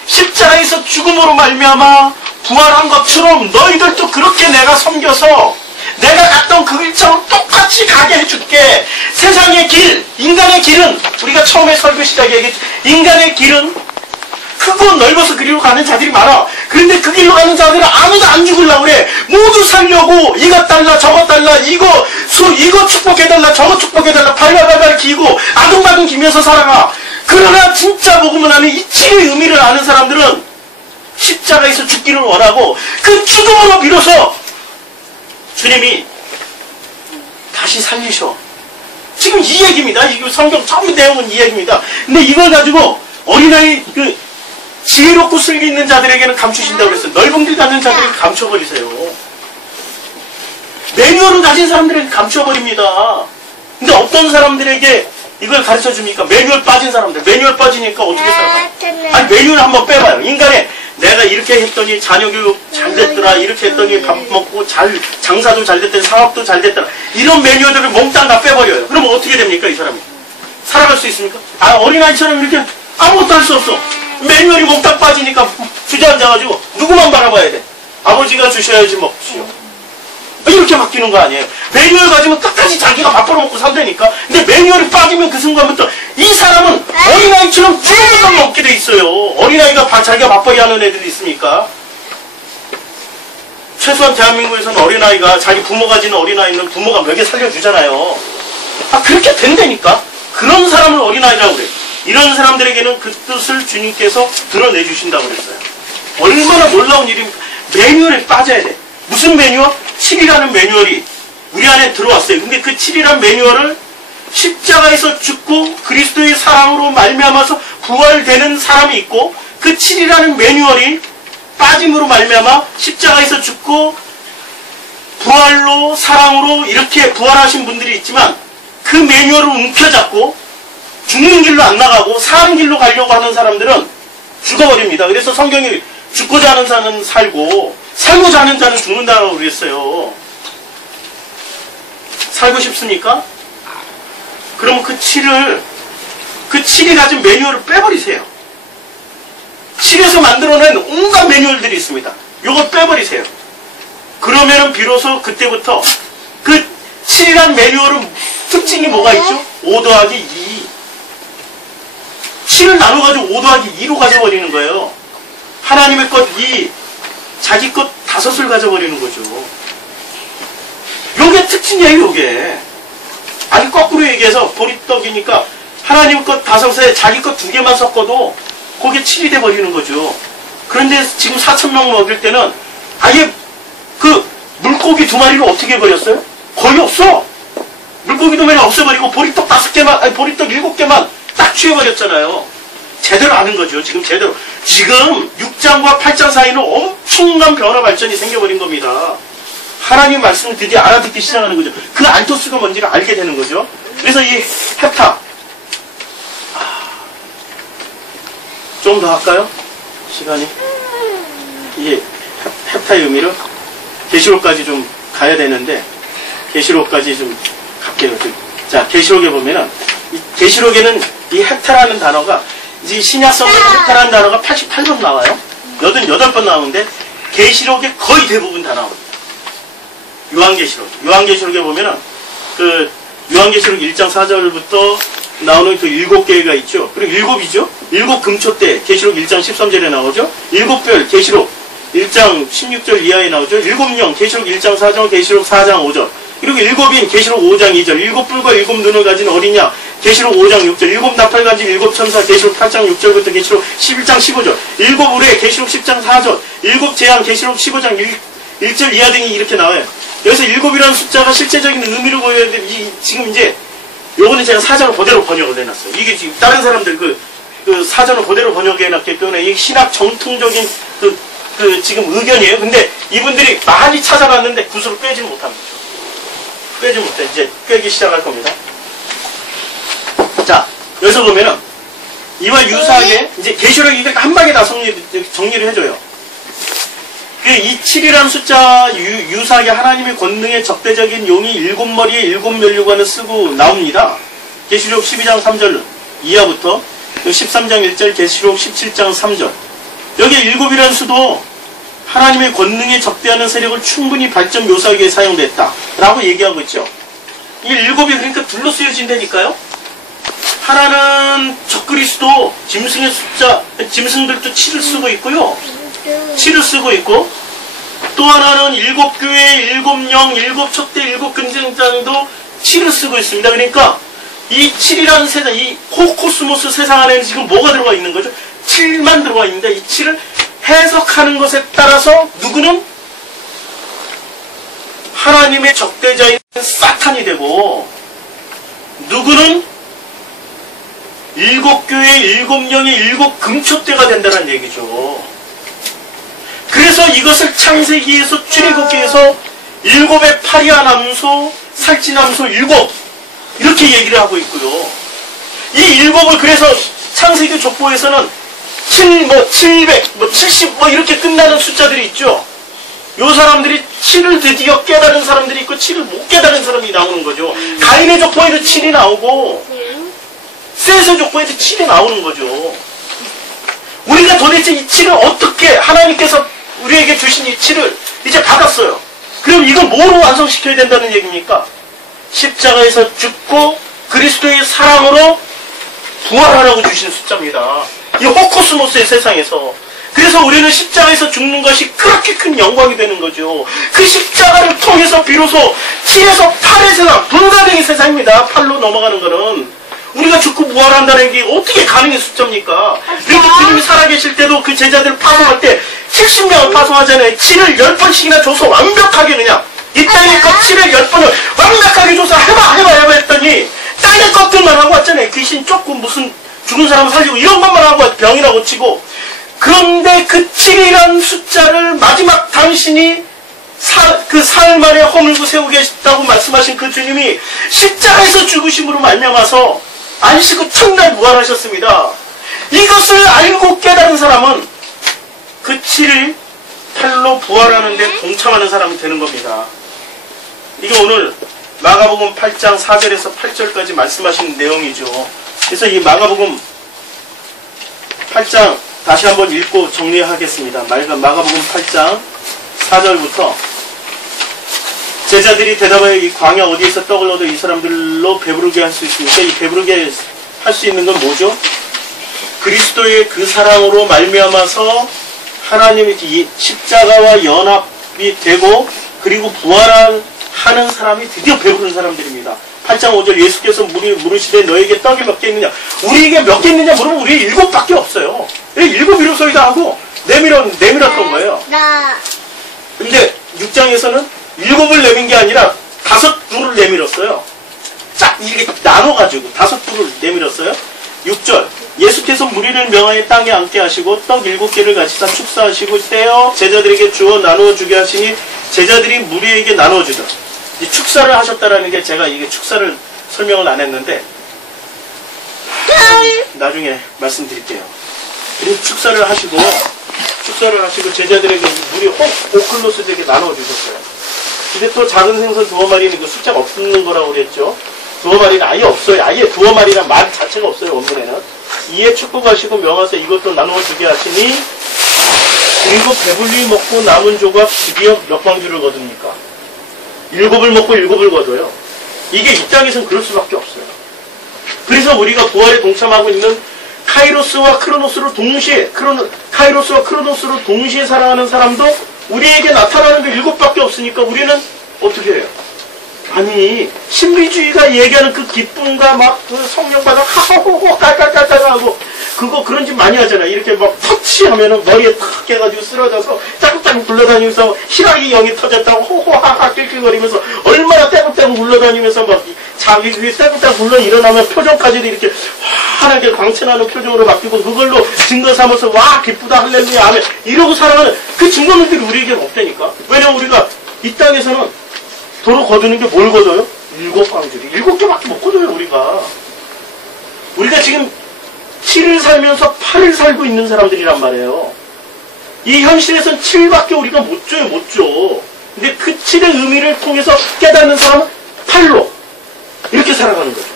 십자가에서 죽음으로 말미암아 부활한 것처럼 너희들도 그렇게 내가 섬겨서 내가 갔던 그 길처럼 똑같이 가게 해줄게. 세상의 길, 인간의 길은 우리가 처음에 설교 시작에 얘기했죠. 인간의 길은 크고 넓어서 그리로 가는 자들이 많아. 그런데 그 길로 가는 자들은 아무도 안 죽으려고 그래. 모두 살려고 이것 달라 저것 달라 이거 축복해달라 저거 축복해달라 발발발발 기고 아둥바둥 기면서 살아가. 그러나 진짜 복음을 아는 이 치료의 의미를 아는 사람들은 십자가에서 죽기를 원하고 그 죽음으로 비로소 주님이 다시 살리셔. 지금 이 얘기입니다. 이 성경 전부 내용은 이 얘기입니다. 근데 이걸 가지고 어린아이 그 지혜롭고 슬기 있는 자들에게는 감추신다고 그랬어요. 넓은 길 가는 자들에게 감춰버리세요. 매뉴얼을 가진 사람들에게 감춰버립니다. 근데 어떤 사람들에게 이걸 가르쳐줍니까? 매뉴얼 빠진 사람들. 매뉴얼 빠지니까 어떻게 살아요? 아니 매뉴얼 한번 빼봐요. 인간의 내가 이렇게 했더니 자녀 교육 잘 됐더라. 이렇게 했더니 밥 먹고 장사도 잘 됐더니 사업도 잘 됐더라. 이런 매뉴얼들을 몽땅 다 빼버려요. 그러면 어떻게 됩니까? 이 사람이. 살아갈 수 있습니까? 어린아이처럼 이렇게 아무것도 할 수 없어. 매뉴얼이 몽땅 빠지니까 주저앉아가지고 누구만 바라봐야 돼? 아버지가 주셔야지 먹지요. 이렇게 바뀌는 거 아니에요. 매뉴얼 가지면 끝까지 자기가 밥 벌어먹고 산다니까. 근데 매뉴얼이 빠지면 그 순간부터 이 사람은 어린아이처럼 죽을 수밖에 없게 돼 있어요. 어린아이가 자기가 밥벌이 하는 애들이 있으니까. 최소한 대한민국에서는 어린아이가 자기 부모가 지는 어린아이는 부모가 먹여 살려주잖아요. 그렇게 된다니까. 그런 사람을 어린아이라고 그래요. 이런 사람들에게는 그 뜻을 주님께서 드러내 주신다고 그랬어요. 얼마나 놀라운 일입니까? 매뉴얼에 빠져야 돼. 무슨 매뉴얼? 7이라는 매뉴얼이 우리 안에 들어왔어요. 근데 그 7이라는 매뉴얼을 십자가에서 죽고 그리스도의 사랑으로 말미암아서 부활되는 사람이 있고, 그 7이라는 매뉴얼이 빠짐으로 말미암아 십자가에서 죽고 부활로 사랑으로 이렇게 부활하신 분들이 있지만, 그 매뉴얼을 움켜잡고 죽는 길로 안 나가고 사는 길로 가려고 하는 사람들은 죽어버립니다. 그래서 성경이 죽고자 하는 자는 살고 살고자 하는 자는 죽는다고 그랬어요. 살고 싶습니까? 그러면 그 7이 가진 매뉴얼을 빼버리세요. 7에서 만들어낸 온갖 매뉴얼들이 있습니다. 요거 빼버리세요. 그러면은 비로소 그때부터 그 7이란 매뉴얼은 특징이 뭐가 있죠? 5 더하기 2. 7을 나눠가지고 5 더하기 2로 가져버리는 거예요. 하나님의 것 2, 자기 것 5을 가져버리는 거죠. 요게 특징이에요, 요게. 아니, 거꾸로 얘기해서 보리떡이니까 하나님 것 5에 자기 것 2개만 섞어도 그게 7이 돼버리는 거죠. 그런데 지금 4,000명 먹일 때는 아예 그 물고기 2마리를 어떻게 해버렸어요? 거의 없어. 물고기 2마리 없애버리고 보리떡 5개만, 아니 보리떡 7개만 딱 취해버렸잖아요. 제대로 아는 거죠. 지금 제대로. 지금 6장과 8장 사이는 엄청난 변화 발전이 생겨버린 겁니다. 하나님 말씀을 드디어 알아듣기 시작하는 거죠. 그 안토스가 뭔지를 알게 되는 거죠. 그래서 이 헵타. 좀 더 할까요? 시간이. 이게 헵타의 의미를 계시록까지 좀 가야 되는데, 계시록까지 좀 갈게요. 자, 계시록에 보면은, 계시록에는 이 헵타라는 단어가, 이제 신약성에는 헵타라는 단어가 88번 나와요. 88번 나오는데, 계시록에 거의 대부분 다 나옵니다. 요한계시록에 보면은, 그, 요한계시록 1장 4절부터 나오는 그 7개가 있죠. 그리고 7이죠. 7 금초대, 계시록 1장 13절에 나오죠. 7별, 계시록 1장 16절 이하에 나오죠. 7령, 계시록 1장 4절, 계시록 4장 5절. 그리고 7인, 계시록 5장 2절. 7뿔과 7눈을 가진 어린 양, 계시록 5장 6절. 7 나팔 가진 7 천사, 계시록 8장 6절부터 계시록 11장 15절. 7 우레, 계시록 10장 4절. 7 재앙, 계시록 15장 1절 이하 등이 이렇게 나와요. 여기서 7이라는 숫자가 실제적인 의미를 보여야 돼. 지금 이제 요거는 제가 사전을 그대로 번역을 해놨어요. 이게 지금 다른 사람들 그 사전을 그대로 번역해놨기 때문에 이 신학 정통적인 지금 의견이에요. 근데 이분들이 많이 찾아봤는데 구슬을 꿰지 못합니다. 꿰지 못해. 이제 꿰기 시작할 겁니다. 자, 여기서 보면은 이와 유사하게 이제 계시록이 한 방에 다 정리를 해줘요. 이 7이라는 숫자 유사하게 하나님의 권능의 적대적인 용이 7머리에 7면류관을 쓰고 나옵니다. 계시록 12장 3절 이하부터 13장 1절, 계시록 17장 3절. 여기에 7이라는 수도 하나님의 권능에 적대하는 세력을 충분히 발전 묘사하기 위해 사용됐다 라고 얘기하고 있죠. 이 7이 그러니까 둘로 쓰여진다니까요. 하나는 적그리스도, 짐승의 숫자, 짐승들도 7을 쓰고 있고요. 7을 쓰고 있고, 또 하나는 7교회, 7영, 7촛대, 7근쟁장도 7을 쓰고 있습니다. 그러니까 이 7이라는 세상, 이 코코스모스 세상 안에는 지금 뭐가 들어가 있는 거죠? 7만 들어가 있는데 이 7을 해석하는 것에 따라서 누구는 하나님의 적대자인 사탄이 되고, 누구는 7교회, 7영의 7금초대가 된다는 얘기죠. 그래서 이것을 창세기에서 출애굽기에서 7의 파리아남소, 살찌남소 7 이렇게 얘기를 하고 있고요. 이 7을 그래서 창세기 족보에서는 700, 70 이렇게 끝나는 숫자들이 있죠. 요 사람들이 7을 드디어 깨달은 사람들이 있고 7을 못 깨달은 사람이 나오는 거죠. 가인의 족보에도 7이 나오고 셋의 족보에도 7이 나오는 거죠. 우리가 도대체 이 7을 어떻게 하나님께서 우리에게 주신 이 7을 이제 받았어요. 그럼 이걸 뭐로 완성시켜야 된다는 얘기입니까? 십자가에서 죽고 그리스도의 사랑으로 부활하라고 주신 숫자입니다. 이 호코스모스의 세상에서. 그래서 우리는 십자가에서 죽는 것이 그렇게 큰 영광이 되는 거죠. 그 십자가를 통해서 비로소 7에서 8의 세상, 분가되는 세상입니다. 8로 넘어가는 거는. 우리가 죽고 부활한다는 게 어떻게 가능한 숫자입니까? 그래서 주님이 살아계실 때도 그 제자들을 파송할 때 70명을 파송하잖아요. 7을 10번씩이나 줘서 완벽하게 그냥 이 땅의 것 7을 10번을 완벽하게 줘서 해봐 했더니 땅의 것들만 하고 왔잖아요. 귀신 쫓고 무슨 죽은 사람 살리고 이런 것만 하고 병이나 고치고. 그런데 그 7이라는 숫자를 마지막 당신이 그 사흘 만에 허물고 세우겠다고 말씀하신 그 주님이 십자가에서 죽으심으로 말미암아서 안식후 첫날 부활하셨습니다. 이것을 알고 깨달은 사람은 그 7을 8로 부활하는 데 동참하는 사람이 되는 겁니다. 이게 오늘 마가복음 8장 4절에서 8절까지 말씀하신 내용이죠. 그래서 이 마가복음 8장 다시 한번 읽고 정리하겠습니다. 마가복음 8장 4절부터 제자들이 대답하여 이 광야 어디에서 떡을 얻어 이 사람들로 배부르게 할 수 있습니까? 이 배부르게 할 수 있는 건 뭐죠? 그리스도의 그 사랑으로 말미암아서 하나님의 이 십자가와 연합이 되고 그리고 부활하는 사람이 드디어 배부른 사람들입니다. 8장 5절 예수께서 물으시되 너에게 떡이 몇 개 있느냐? 우리에게 몇 개 있느냐 물으면 우리 7밖에 없어요. 7 이루소이다 하고 내밀었던 거예요. 근데 6장에서는 7을 내민 게 아니라 5불을 내밀었어요. 쫙 이렇게 나눠가지고 5불을 내밀었어요. 6절 예수께서 무리를 명하여 땅에 앉게 하시고 떡 7개를 가지사 축사하시고 떼어 제자들에게 주어 나누어 주게 하시니 제자들이 무리에게 나누어 주더라. 이 축사를 하셨다라는 게 제가 이게 축사를 설명을 안 했는데 나중에 말씀드릴게요. 축사를 하시고 제자들에게 무리 호클로스들에게 나누어 주셨어요. 근데 또 작은 생선 2마리는 그 숫자가 없는 거라고 그랬죠. 2마리는 아예 없어요. 아예 2마리란 말 자체가 없어요. 원문에는. 이에 축복하시고 명하사 이것도 나누어 주게 하시니 그리고 배불리 먹고 남은 조각 드디어 몇 방주를 거둡니까? 7을 먹고 7을 거둬요. 이게 이 땅에서는 그럴 수밖에 없어요. 그래서 우리가 부활에 동참하고 있는 카이로스와 크로노스로 동시에 살아가는 사람도 우리에게 나타나는 게 7밖에 없으니까 우리는 어떻게 해요? 아니 신비주의가 얘기하는 그 기쁨과 막 그 성령 받아 하호호호 깔깔깔깔 하고 그런 짓 많이 하잖아. 이렇게 막 터치하면은 머리에 탁 깨가지고 쓰러져서 짜국짜국 굴러다니면서 희락이 영이 터졌다고 호호하하 낄낄거리면서 얼마나 떼국떼국 굴러다니면서 막 자기 위에 떼국떼국 굴러 일어나면 표정까지도 이렇게 환하게 광채나는 표정으로 바뀌고 그걸로 증거 삼아서 와 기쁘다 할렐루야 아멘 이러고 살아가는 그 증거물들이 우리에게는 없다니까. 왜냐면 우리가 이 땅에서는 도로 거두는 게 뭘 거둬요? 7방주리 7개밖에 못 거둬요. 우리가 지금 7을 살면서 8을 살고 있는 사람들이란 말이에요. 이 현실에선 7밖에 우리가 못 줘요. 근데 그 7의 의미를 통해서 깨닫는 사람은 8로 이렇게 살아가는 거죠.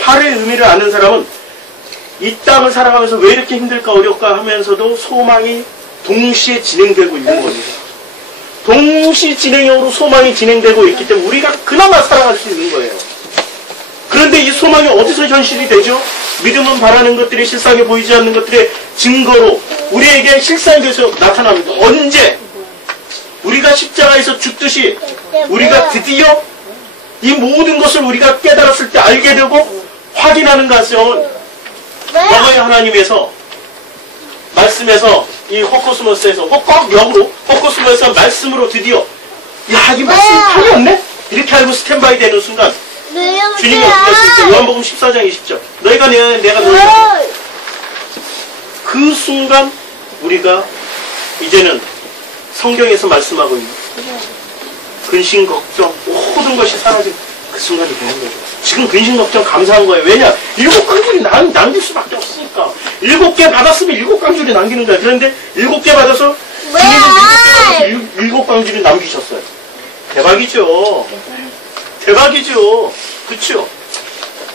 8의 의미를 아는 사람은 이 땅을 살아가면서 왜 이렇게 힘들까 어려울까 하면서도 소망이 동시에 진행되고 있는 겁니다. 동시 진행형으로 소망이 진행되고 있기 때문에 우리가 그나마 살아갈 수 있는 거예요. 그런 그런데 이 소망이 어디서 현실이 되죠? 믿음은 바라는 것들이 실상에 보이지 않는 것들의 증거로 우리에게 실상이 돼서 나타납니다. 언제? 우리가 십자가에서 죽듯이 우리가 드디어 이 모든 것을 우리가 깨달았을 때 알게 되고 확인하는 가정은 과거의 하나님에서 말씀에서 이 호코스모스에서 꼭 역으로 호코스모스에서 말씀으로 드디어 야, 이 말씀 답이 없네? 이렇게 알고 스탠바이 되는 순간 주님이 어떻게 하실까? 요한복음 14장 20절 너희가 내가 너희가 그 순간 우리가 이제는 성경에서 말씀하고 있는 근심, 걱정 모든 것이 사라진 그 순간이 되는 거죠. 지금 근심, 걱정 감사한 거예요. 왜냐? 7강줄이 남길 수밖에 없으니까. 7개 받았으면 7강줄이 남기는 거야. 그런데 7개 받아서 주님은 7강줄이 남기셨어요. 대박이죠. 대박이죠. 그쵸?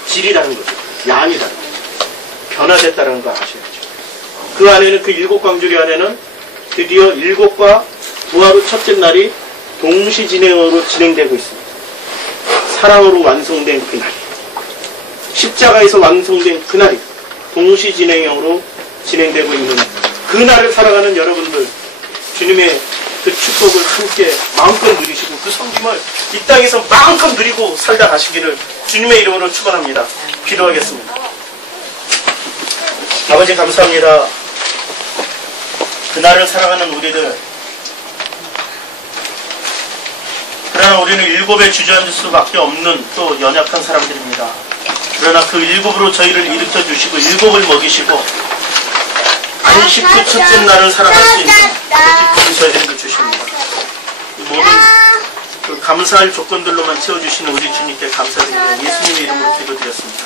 질이라는 거죠. 양이라는 거죠. 변화됐다는 거 아셔야죠. 그 안에는 그 7강줄이 안에는 드디어 7과 부하로 첫째 날이 동시 진행으로 진행되고 있습니다. 사랑으로 완성된 그날, 십자가에서 완성된 그날이 동시 진행형으로 진행되고 있는 그날을 살아가는 여러분들, 주님의 그 축복을 함께 마음껏 누리시고 그 성김을 이 땅에서 마음껏 누리고 살다 가시기를 주님의 이름으로 축원합니다. 기도하겠습니다. 아버지 감사합니다. 그날을 살아가는 우리들, 그러나 우리는 7에 주저앉을 수밖에 없는 또 연약한 사람들입니다. 그러나 그 7으로 저희를 일으켜 주시고 7을 먹이시고 안식 그 첫째 날을 살아갈 수 있는 그 기쁨을 저희들에게 주십니다. 이 모든 그 감사할 조건들로만 채워주시는 우리 주님께 감사드리며 예수님의 이름으로 기도드렸습니다.